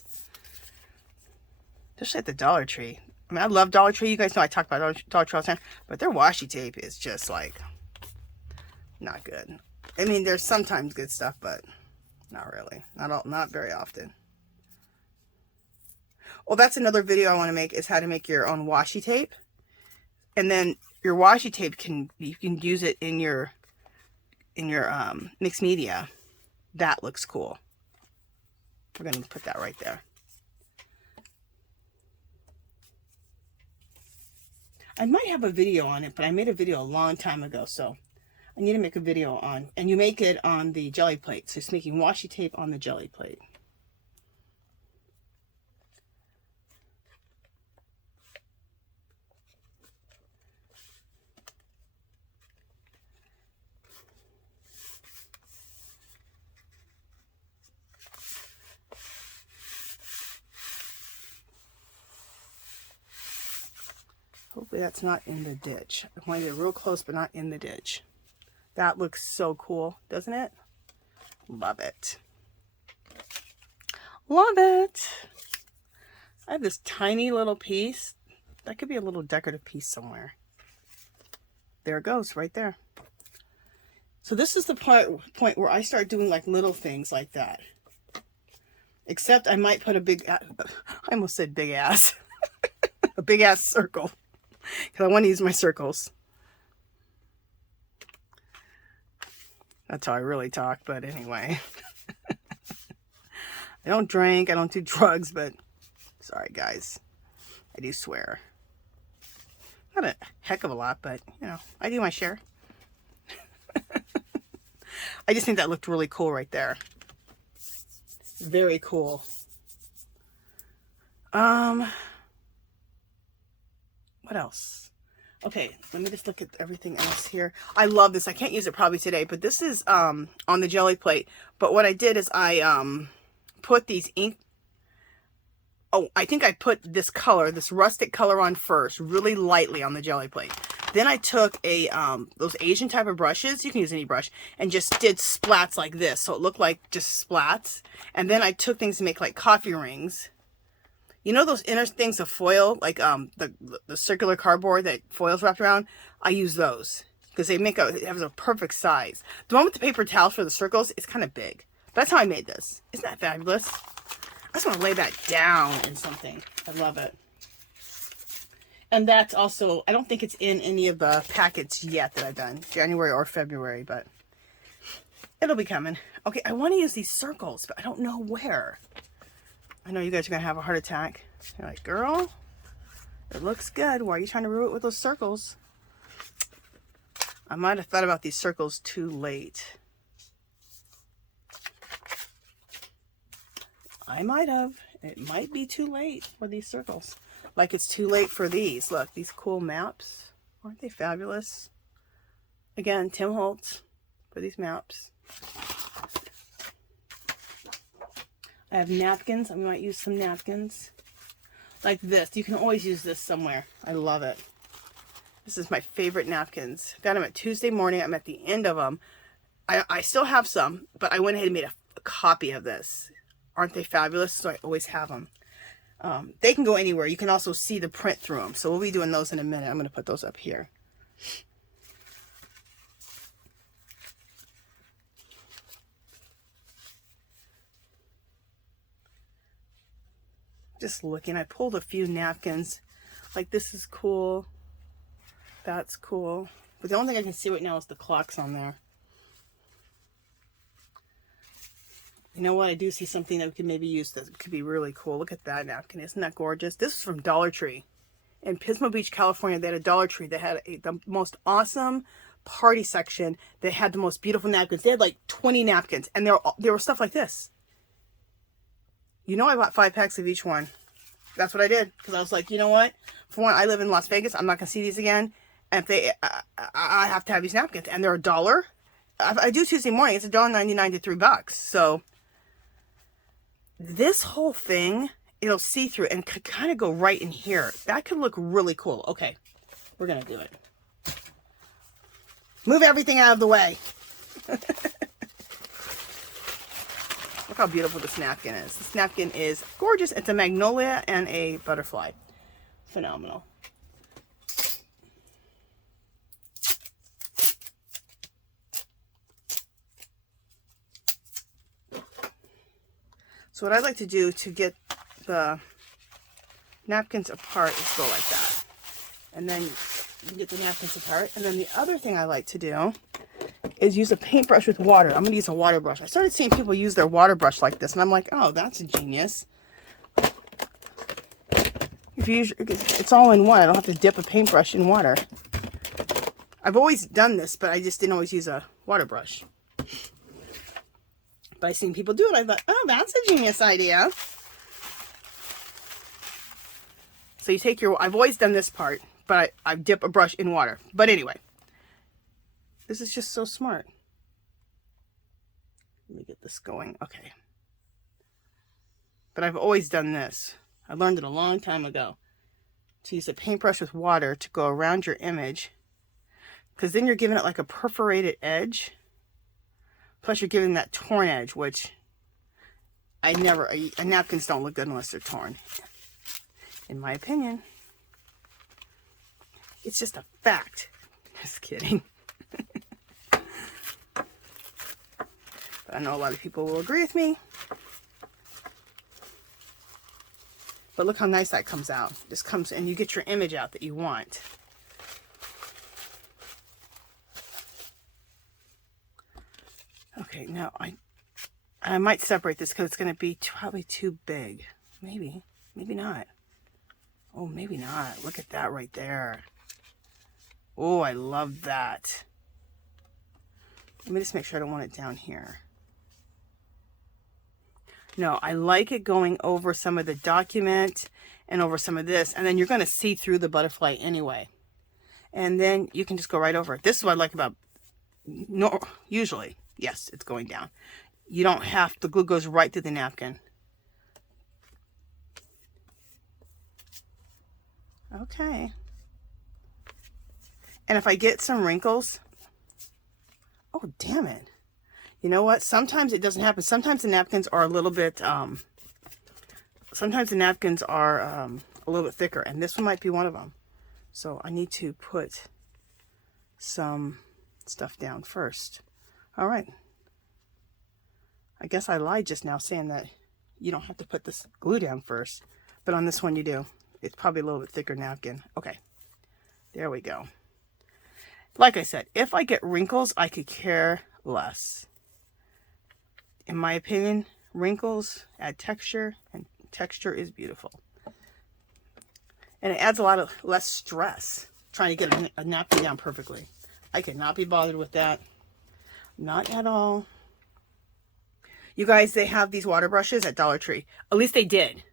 Just at the Dollar Tree. I mean, I love Dollar Tree. You guys know I talk about Dollar Tree all the time. But their washi tape is just, like, not good. I mean, there's sometimes good stuff, but not really. Not very often. Well, that's another video I want to make, is how to make your own washi tape. And then your washi tape, you can use it in your mixed media. That looks cool. We're going to put that right there. I might have a video on it, but I made a video a long time ago, so I need to make a video on, and you make it on the jelly plate. So it's making washi tape on the jelly plate. Hopefully that's not in the ditch. I want to get real close, but not in the ditch. That looks so cool, doesn't it? Love it. Love it. I have this tiny little piece. That could be a little decorative piece somewhere. There it goes, right there. So this is the point where I start doing like little things like that. Except I might put a big, I almost said big ass. A big ass circle. Because I want to use my circles. That's how I really talk, but anyway. I don't drink, I don't do drugs, but sorry guys. I do swear. Not a heck of a lot, but you know, I do my share. I just think that looked really cool right there. Very cool. What else? Okay, let me just look at everything else here. I love this. I can't use it probably today, but this is on the Gelli plate. But what I did is I put these ink. Oh, I think I put this color, this rustic color on first, really lightly on the Gelli plate. Then I took a those Asian type of brushes, you can use any brush, and just did splats like this. So it looked like just splats. And then I took things to make like coffee rings. You know those inner things of foil, like the circular cardboard that foil's wrapped around? I use those because they make it has a perfect size. The one with the paper towels for the circles, it's kind of big. But that's how I made this. Isn't that fabulous? I just want to lay that down in something. I love it. And that's also, I don't think it's in any of the packets yet that I've done, January or February, but it'll be coming. Okay, I want to use these circles, but I don't know where. I know you guys are going to have a heart attack. You're like, girl, it looks good. Why are you trying to ruin it with those circles? I might have thought about these circles too late. I might have. It might be too late for these circles. Like it's too late for these. Look, these cool maps. Aren't they fabulous? Again, Tim Holtz for these maps. I have napkins. I might use some napkins. Like this. You can always use this somewhere. I love it. This is my favorite napkins. Got them at Tuesday morning. I'm at the end of them. I still have some, but I went ahead and made a copy of this. Aren't they fabulous? So I always have them. They can go anywhere. You can also see the print through them. So we'll be doing those in a minute. I'm going to put those up here. Just looking. I pulled a few napkins. Like this is cool. That's cool. But the only thing I can see right now is the clocks on there. You know what? I do see something that we could maybe use that could be really cool. Look at that napkin. Isn't that gorgeous? This is from Dollar Tree. In Pismo Beach, California, they had a Dollar Tree that had the most awesome party section that had the most beautiful napkins. They had like 20 napkins, and they were stuff like this. You know, I bought 5 packs of each one. That's what I did. Because I was like, you know what? For one, I live in Las Vegas. I'm not going to see these again. And if they, I have to have these napkins. And they're $1. I do Tuesday morning. It's $1.99 to $3. So this whole thing, it'll see through and could kind of go right in here. That could look really cool. Okay, we're going to do it. Move everything out of the way. Look how beautiful this napkin is. This napkin is gorgeous. It's a magnolia and a butterfly. Phenomenal. So what I'd like to do to get the napkins apart is go like that. And then you get the napkins apart. And then the other thing I like to do is use a paintbrush with water. I'm going to use a water brush. I started seeing people use their water brush like this, and I'm like, oh, that's a genius. If you use, it's all in one. I don't have to dip a paintbrush in water. I've always done this, but I just didn't always use a water brush. But I seen people do it. I thought, oh, that's a genius idea. So you take your, I've always done this part, but I dip a brush in water. But anyway, this is just so smart. Let me get this going. Okay. But I've always done this. I learned it a long time ago. to use a paintbrush with water to go around your image, because then you're giving it like a perforated edge. Plus you're giving that torn edge, which napkins don't look good unless they're torn, in my opinion. It's just a fact. Just kidding. But I know a lot of people will agree with me. But look how nice that comes out. This comes, and you get your image out that you want. Okay, now I might separate this because it's going to be probably too big. Maybe not. Oh, maybe not. Look at that right there. Oh, I love that. Let me just make sure I don't want it down here. No, I like it going over some of the document and over some of this, and then you're going to see through the butterfly anyway. And then you can just go right over it. This is what I like about, no, usually, yes, it's going down. You don't have, the glue goes right through the napkin. Okay. And if I get some wrinkles, oh, damn it. You know what? Sometimes it doesn't happen. Sometimes the napkins are a little bit, sometimes the napkins are a little bit thicker, and this one might be one of them. So I need to put some stuff down first. All right. I guess I lied just now saying that you don't have to put this glue down first, but on this one you do. It's probably a little bit thicker napkin. Okay. There we go. Like I said, if I get wrinkles, I could care less. In my opinion, wrinkles add texture, and texture is beautiful. And it adds a lot of less stress trying to get a napkin down perfectly. I cannot be bothered with that. Not at all. You guys, they have these water brushes at Dollar Tree. At least they did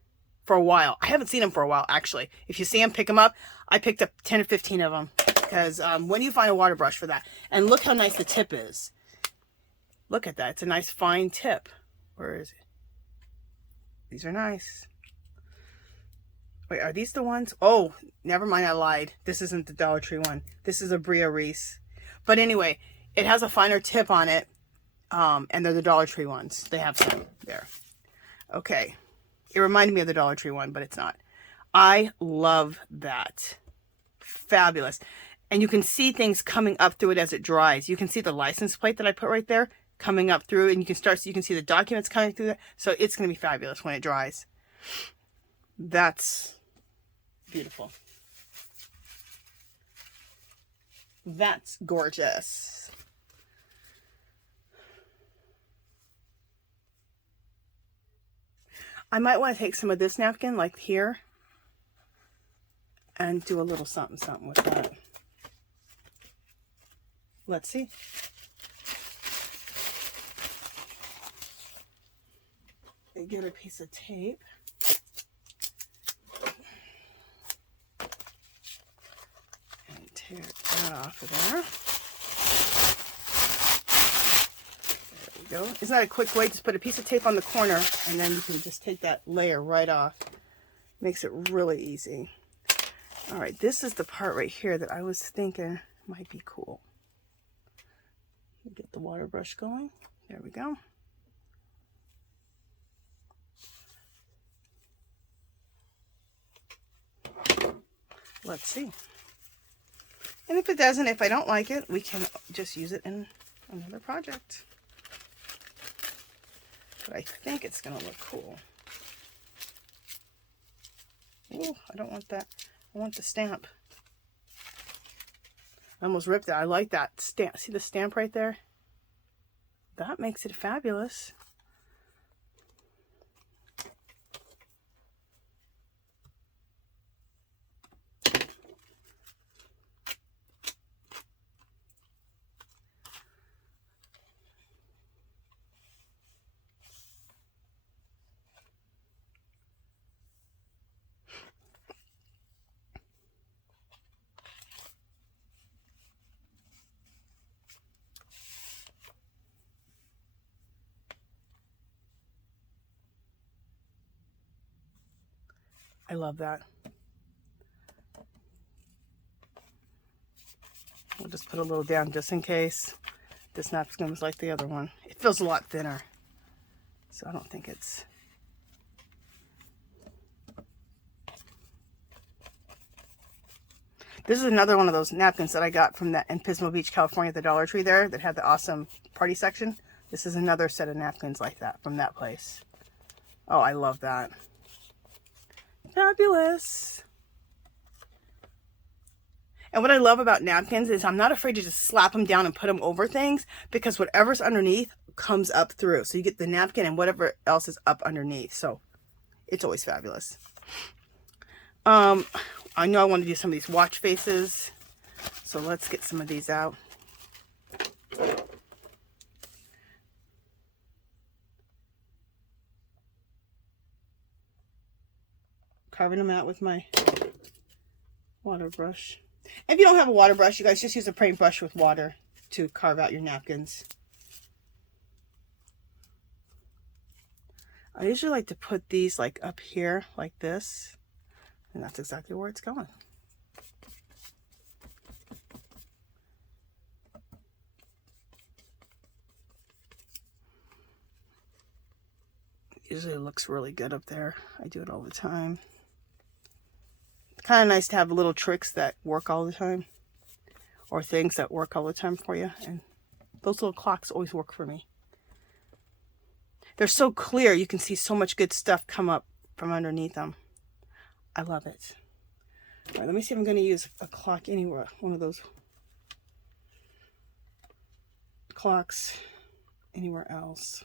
for a while. I haven't seen them for a while, actually. If you see them, pick them up. I picked up 10 or 15 of them. Because when do you find a water brush for that? And look how nice the tip is. Look at that. It's a nice fine tip. Where is it? These are nice. Wait, are these the ones? Oh, never mind. I lied. This isn't the Dollar Tree one. This is a Bria Reese. But anyway, it has a finer tip on it. And they're the Dollar Tree ones. They have some there. Okay. It reminded me of the Dollar Tree one, but it's not. I love that. Fabulous. And you can see things coming up through it as it dries. You can see the license plate that I put right there coming up through, and you can see the documents coming through that. So it's going to be fabulous when it dries. That's beautiful. That's gorgeous. I might want to take some of this napkin, like here, and do a little something with that. Let's see. Get a piece of tape. And tear that off of there. There we go. Isn't that a quick way? Just put a piece of tape on the corner, and then you can just take that layer right off. Makes it really easy. All right, this is the part right here that I was thinking might be cool. Get the water brush going. There we go. Let's see. And if it doesn't, if I don't like it, we can just use it in another project. But I think it's going to look cool. Ooh, I don't want that. I want the stamp. I almost ripped it. I like that stamp. See the stamp right there? That makes it fabulous. I love that. just put a little down just in case. This napkin was like the other one. It feels a lot thinner. So I don't think it's... This is another one of those napkins that I got from that in Pismo Beach, California, at the Dollar Tree there that had the awesome party section. This is another set of napkins like that from that place. Oh, I love that. Fabulous. And what I love about napkins is I'm not afraid to just slap them down and put them over things, because whatever's underneath comes up through. So you get the napkin and whatever else is up underneath. So it's always fabulous. I know I want to do some of these watch faces. So let's get some of these out. Carving them out with my water brush. If you don't have a water brush, you guys just use a paintbrush with water to carve out your napkins. I usually like to put these like up here like this, and that's exactly where it's going. Usually it looks really good up there. I do it all the time. It's kind of nice to have little tricks that work all the time, or things that work all the time for you. And those little clocks always work for me. They're so clear, you can see so much good stuff come up from underneath them. I love it. All right, let me see if I'm going to use a clock anywhere. One of those clocks anywhere else.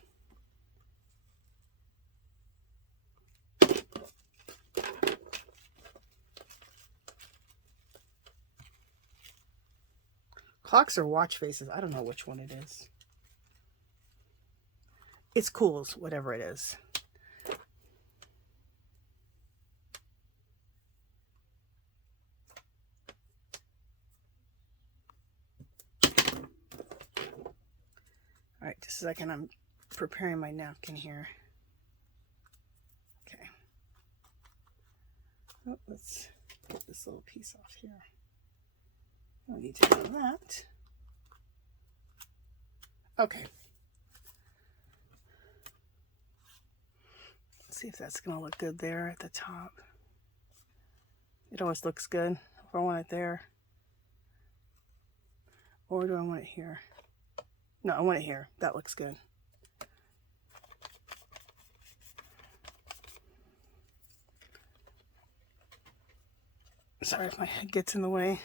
Clocks or watch faces. I don't know which one it is. It's cool, whatever it is. All right, just a second. I'm preparing my napkin here. Okay. Oh, let's get this little piece off here. I need to do that. Okay. Let's see if that's going to look good there at the top. It always looks good if I want it there. Or do I want it here? No, I want it here. That looks good. Sorry if my head gets in the way.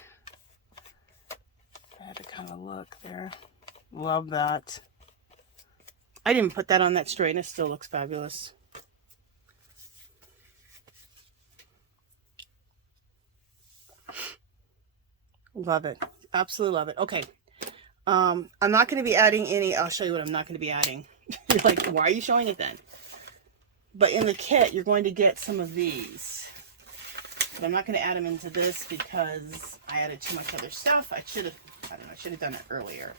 I had to kind of look there. Love that. I didn't put that on that straight and it still looks fabulous. Love it. Absolutely love it. Okay. I'm not going to be adding any. I'll show you what I'm not going to be adding. You're like, why are you showing it then? But in the kit, you're going to get some of these. But I'm not going to add them into this because I added too much other stuff. I should have, I don't know, I should have done it earlier.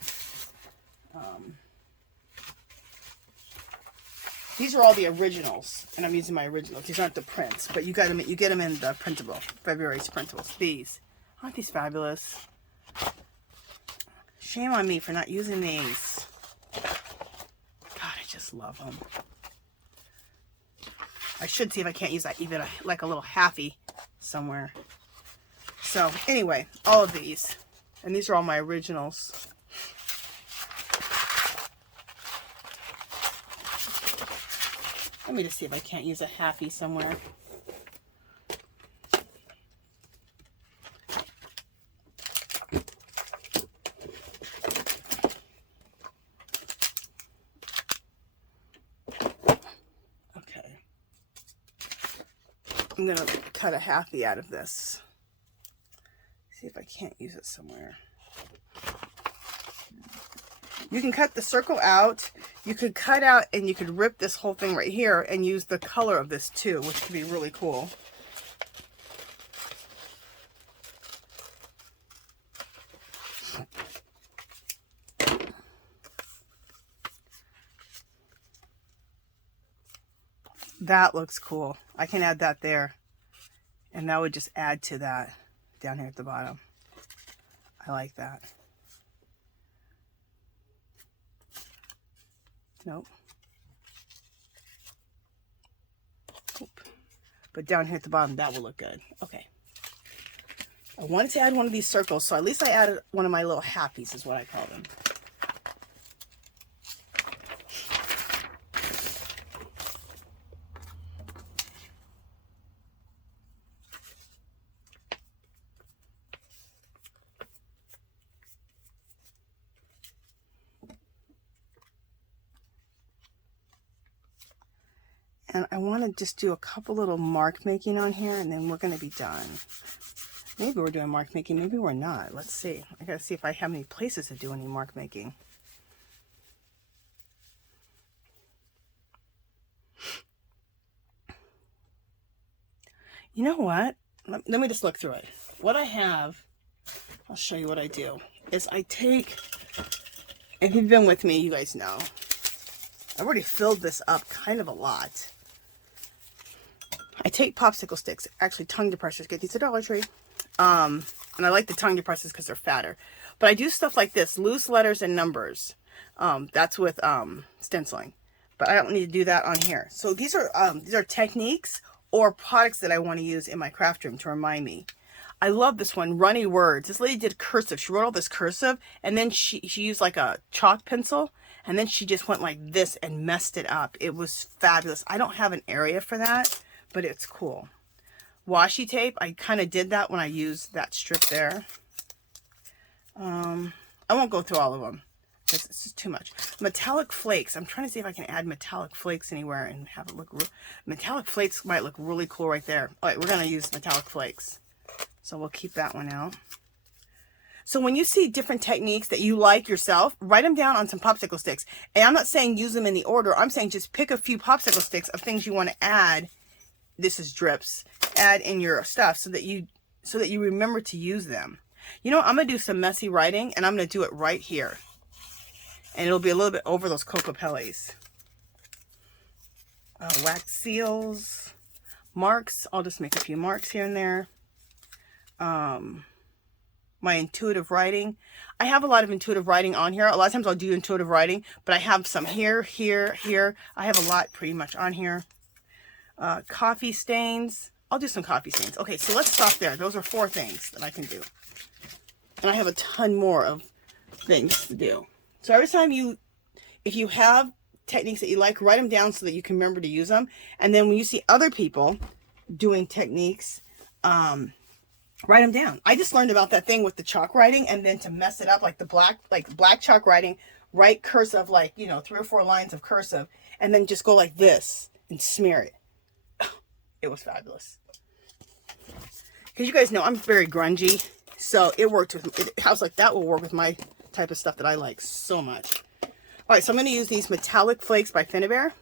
These are all the originals, and I'm using my originals. These aren't the prints, but you get them in the printable, February's printables. These. Aren't these fabulous? Shame on me for not using these. God, I just love them. I should see if I can't use that even like a little halfy somewhere. So anyway, all of these. And these are all my originals. Let me just see if I can't use a halfy somewhere. I'm going to cut a halfy out of this. See if I can't use it somewhere. You can cut the circle out. You could cut out and you could rip this whole thing right here and use the color of this too, which could be really cool. That looks cool. I can add that there. And that would just add to that down here at the bottom. I like that. Nope. Oop. But down here at the bottom, that will look good. Okay. I wanted to add one of these circles, so at least I added one of my little happies, is what I call them. And I want to just do a couple little mark making on here, and then we're going to be done. Maybe we're doing mark making, maybe we're not. Let's see. I gotta see if I have any places to do any mark making. You know what? Let me just look through it. What I have, I'll show you what I do, is I take, and if you've been with me, you guys know, I've already filled this up kind of a lot. I take popsicle sticks, actually tongue depressors, get these at Dollar Tree. And I like the tongue depressors because they're fatter. But I do stuff like this, loose letters and numbers. That's with stenciling. But I don't need to do that on here. So these are techniques or products that I want to use in my craft room to remind me. I love this one, Runny Words. This lady did cursive. She wrote all this cursive, and then she used like a chalk pencil, and then she just went like this and messed it up. It was fabulous. I don't have an area for that, but it's cool. Washi tape, I kind of did that when I used that strip there. I won't go through all of them because it's just too much. Metallic flakes. I'm trying to see if I can add metallic flakes anywhere and have it look metallic flakes might look really cool right there. All right, we're going to use metallic flakes. So we'll keep that one out. So when you see different techniques that you like yourself, write them down on some popsicle sticks. And I'm not saying use them in the order. I'm saying just pick a few popsicle sticks of things you want to add. This is drips. Add in your stuff so that you remember to use them. You know, I'm gonna do some messy writing, and I'm gonna do it right here, and it'll be a little bit over those Cocopellis. Wax seals, marks. I'll just make a few marks here and there. My intuitive writing. I have a lot of intuitive writing on here. A lot of times I'll do intuitive writing, but I have some here, here, here. I have a lot pretty much on here. Coffee stains. I'll do some coffee stains. Okay, so let's stop there. Those are 4 things that I can do. And I have a ton more of things to do. So every time if you have techniques that you like, write them down so that you can remember to use them. And then when you see other people doing techniques, write them down. I just learned about that thing with the chalk writing, and then to mess it up, like the black chalk writing, write cursive, like, you know, 3 or 4 lines of cursive, and then just go like this and smear it. It was fabulous. Because you guys know I'm very grungy, so it worked with it. I was like, that will work with my type of stuff that I like so much. All right, so I'm going to use these metallic flakes by Finnabair.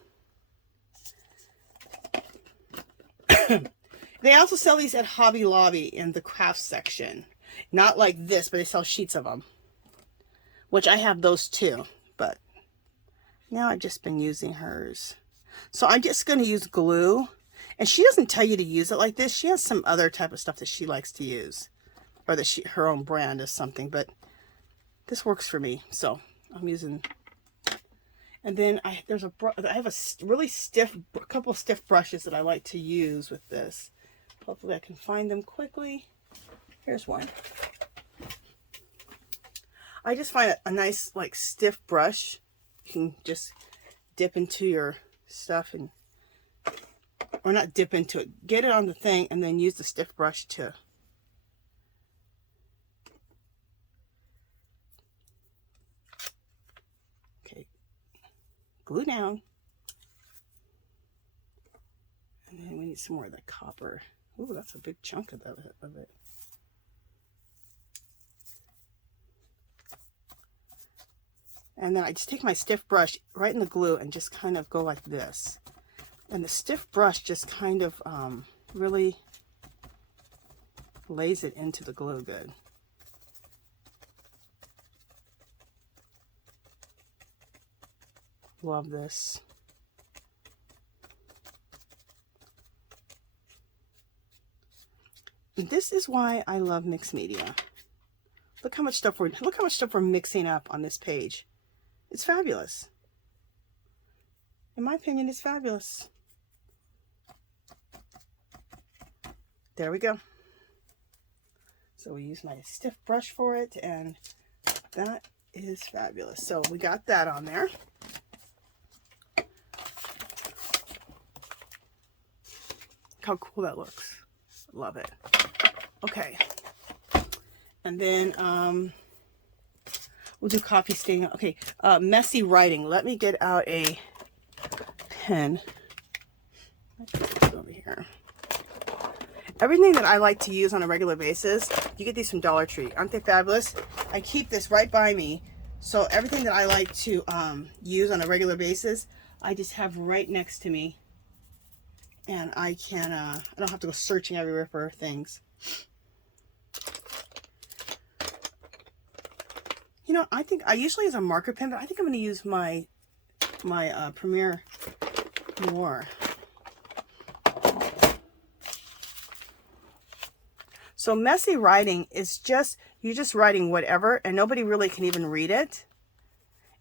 They also sell these at Hobby Lobby in the craft section. Not like this, but they sell sheets of them, which I have those too. But now I've just been using hers. So I'm just going to use glue. And she doesn't tell you to use it like this. She has some other type of stuff that she likes to use, or that her own brand is something, but this works for me. So I'm using, and then I have a really stiff, couple of stiff brushes that I like to use with this. Hopefully I can find them quickly. Here's one. I just find a nice like stiff brush. You can just dip into your stuff and, or not dip into it, get it on the thing, and then use the stiff brush to glue down. And then we need some more of that copper. Ooh, that's a big chunk of it. And then I just take my stiff brush right in the glue and just kind of go like this. And the stiff brush just kind of really lays it into the glue good. Love this. And this is why I love mixed media. Look how much stuff we're mixing up on this page. It's fabulous. in my opinion, is fabulous. There we go. So we use my stiff brush for it, and that is fabulous. So we got that on there. Look how cool that looks. Love it. Okay. And then we'll do coffee stain. Okay, messy writing. Let me get out a pen. Over here. Everything that I like to use on a regular basis, you get these from Dollar Tree. Aren't they fabulous? I keep this right by me. So everything that I like to use on a regular basis, I just have right next to me. And I can, I don't have to go searching everywhere for things. You know, I think I usually use a marker pen, but I think I'm going to use my Premier more. So messy writing is just, you're just writing whatever, and nobody really can even read it.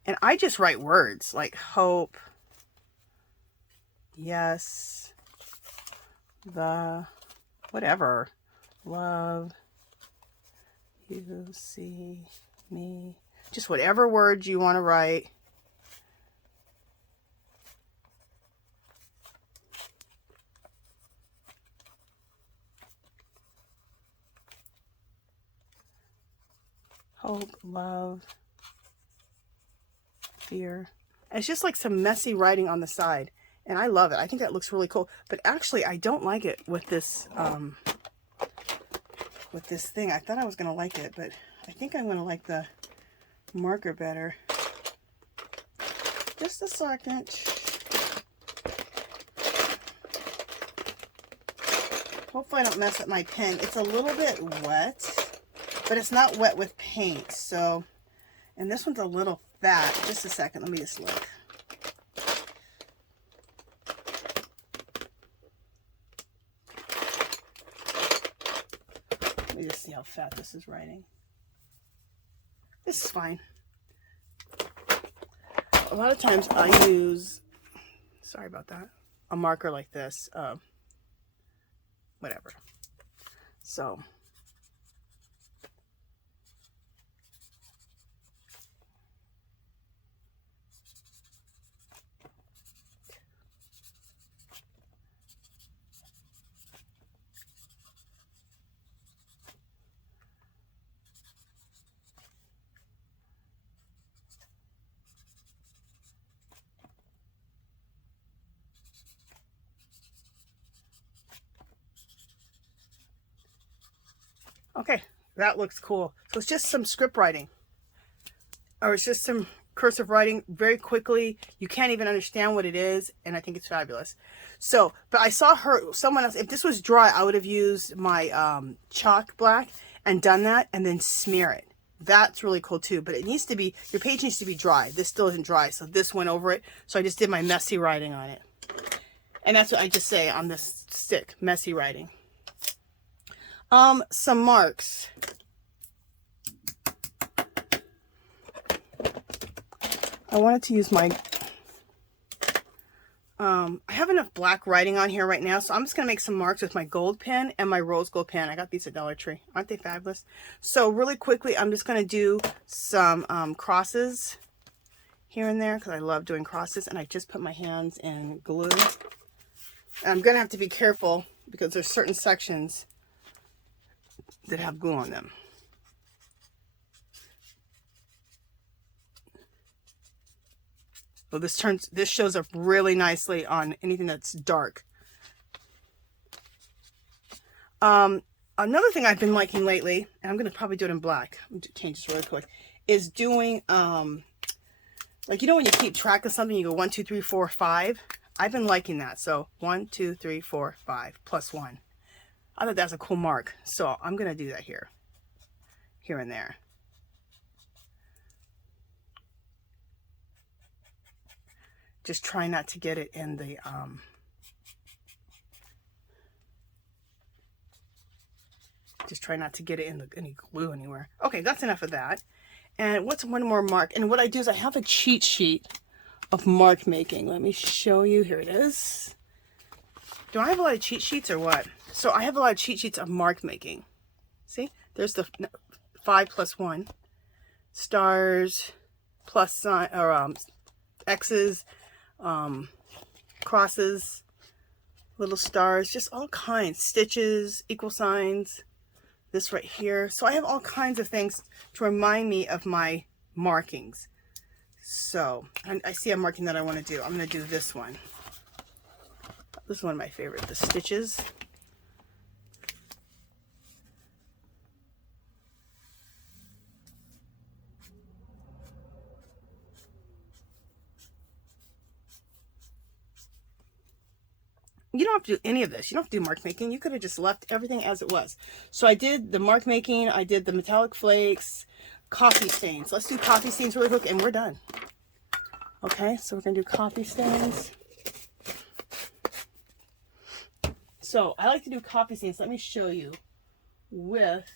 And I just write words like hope, yes, the, whatever, love, you see me, just whatever words you want to write. Hope, love, fear. And it's just like some messy writing on the side. And I love it. I think that looks really cool. But actually, I don't like it with this thing. I thought I was going to like it, but I think I'm going to like the marker better. Just a second. Hopefully I don't mess up my pen. It's a little bit wet, but it's not wet with paint. So, and this one's a little fat. Just a second. Let me just look. Let me just see how fat this is writing. This is fine. A lot of times I use, sorry about that, a marker like this. Whatever. So. Okay, that looks cool. So it's just some script writing, or it's just some cursive writing very quickly. You can't even understand what it is, and I think it's fabulous. So, but I saw someone else, if this was dry, I would have used my chalk black and done that and then smear it. That's really cool too, but it needs to be, your page needs to be dry. This still isn't dry, so this went over it. So I just did my messy writing on it. And that's what I just say on this stick, messy writing. Some marks. I wanted to use my, I have enough black writing on here right now, so I'm just going to make some marks with my gold pen and my rose gold pen. I got these at Dollar Tree. Aren't they fabulous? So really quickly, I'm just going to do some crosses here and there because I love doing crosses, and I just put my hands in glue. And I'm going to have to be careful because there's certain sections that have glue on them. Well, this shows up really nicely on anything that's dark. Another thing I've been liking lately, and I'm going to probably do it in black. I'm going to change this really quick, is doing, like, you know, when you keep track of something, you go 1, 2, 3, 4, 5. I've been liking that. So 1, 2, 3, 4, 5 plus 1. I thought that's a cool mark, so I'm going to do that here and there. Just try not to get it in the, just try not to get it in any glue anywhere. Okay, that's enough of that. And what's one more mark? And what I do is I have a cheat sheet of mark making. Let me show you. Here it is. Do I have a lot of cheat sheets or what? So I have a lot of cheat sheets of mark making. See, there's the 5 plus 1 stars, plus sign, or X's, crosses, little stars, just all kinds, stitches, equal signs, this right here. So I have all kinds of things to remind me of my markings. So I see a marking that I want to do. I'm going to do this one. This is one of my favorite, the stitches. You don't have to do any of this. You don't have to do mark making. You could have just left everything as it was. So I did the mark making. I did the metallic flakes, coffee stains. Let's do coffee stains really quick and we're done. Okay, so we're going to do coffee stains. So I like to do coffee stains. Let me show you with...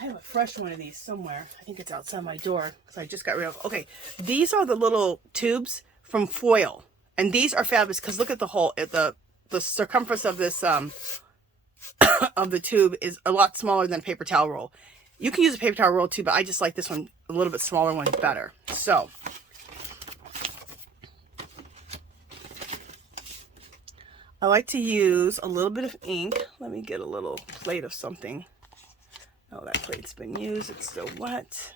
I have a fresh one of these somewhere. I think it's outside my door because I just got rid of. Okay, these are the little tubes from foil, and these are fabulous because look at the hole. The circumference of this of the tube is a lot smaller than a paper towel roll. You can use a paper towel roll too, but I just like this one, a little bit smaller one, better. So I like to use a little bit of ink. Let me get a little plate of something. Oh, that plate's been used. It's still wet.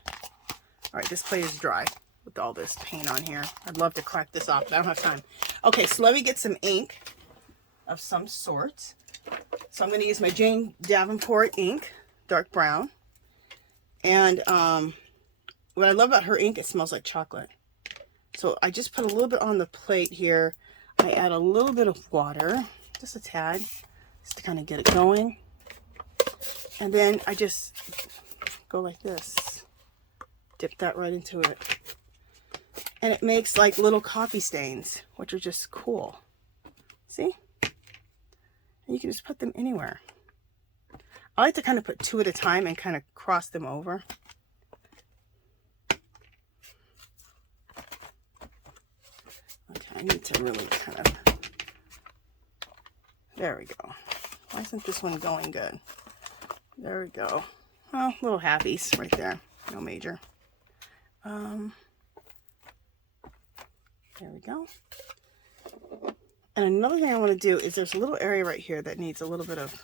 All right, this plate is dry with all this paint on here. I'd love to crack this off, but I don't have time. Okay, so let me get some ink of some sort. So I'm going to use my Jane Davenport ink, dark brown. And what I love about her ink, it smells like chocolate. So I just put a little bit on the plate here. I add a little bit of water, just a tad, just to kind of get it going. And then I just go like this, dip that right into it. And it makes like little coffee stains, which are just cool. See? And you can just put them anywhere. I like to kind of put 2 at a time and kind of cross them over. Okay, I need to really kind of, there we go. Why isn't this one going good? There we go. Well, little halfies right there. No major. There we go. And another thing I want to do is there's a little area right here that needs a little bit of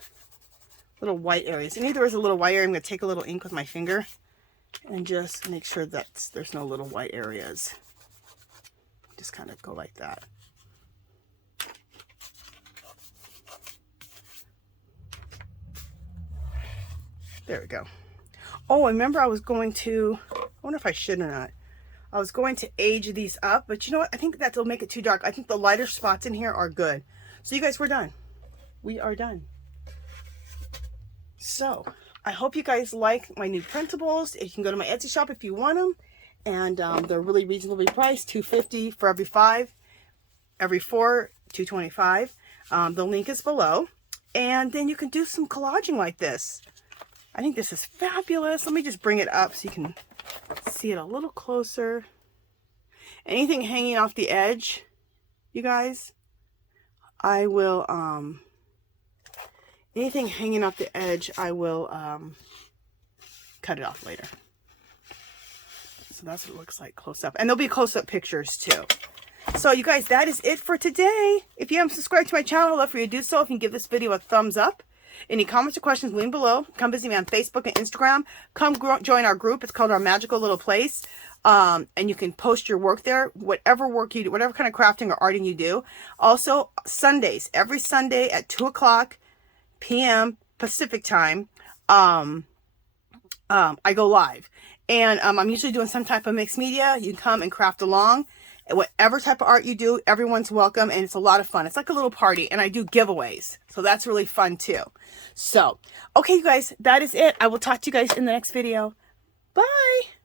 little white areas. And either there's a little white area, I'm going to take a little ink with my finger and just make sure that there's no little white areas. Just kind of go like that. There we go. Oh, I remember I was going to, I wonder if I should or not. I was going to age these up, but you know what? I think that'll make it too dark. I think the lighter spots in here are good. So you guys, we're done. We are done. So I hope you guys like my new printables. You can go to my Etsy shop if you want them. And they're really reasonably priced, $2.50 for every 5. Every 4, $2.25. The link is below. And then you can do some collaging like this. I think this is fabulous. Let me just bring it up so you can see it a little closer. Anything hanging off the edge, you guys, I will, anything hanging off the edge, I will cut it off later. So that's what it looks like close up. And there'll be close-up pictures too. So you guys, that is it for today. If you haven't subscribed to my channel, I'd love for you to do so. If you can give this video a thumbs up. Any comments or questions, leave below. Come visit me on Facebook and Instagram. Come join our group. It's called Our Magical Little Place. And you can post your work there, whatever work you do, whatever kind of crafting or arting you do. Also, Sundays, every Sunday at 2:00 p.m. Pacific time, I go live. And I'm usually doing some type of mixed media. You can come and craft along. Whatever type of art you do, everyone's welcome, and it's a lot of fun. It's like a little party, and I do giveaways, so that's really fun too. So, okay, you guys, that is it. I will talk to you guys in the next video. Bye!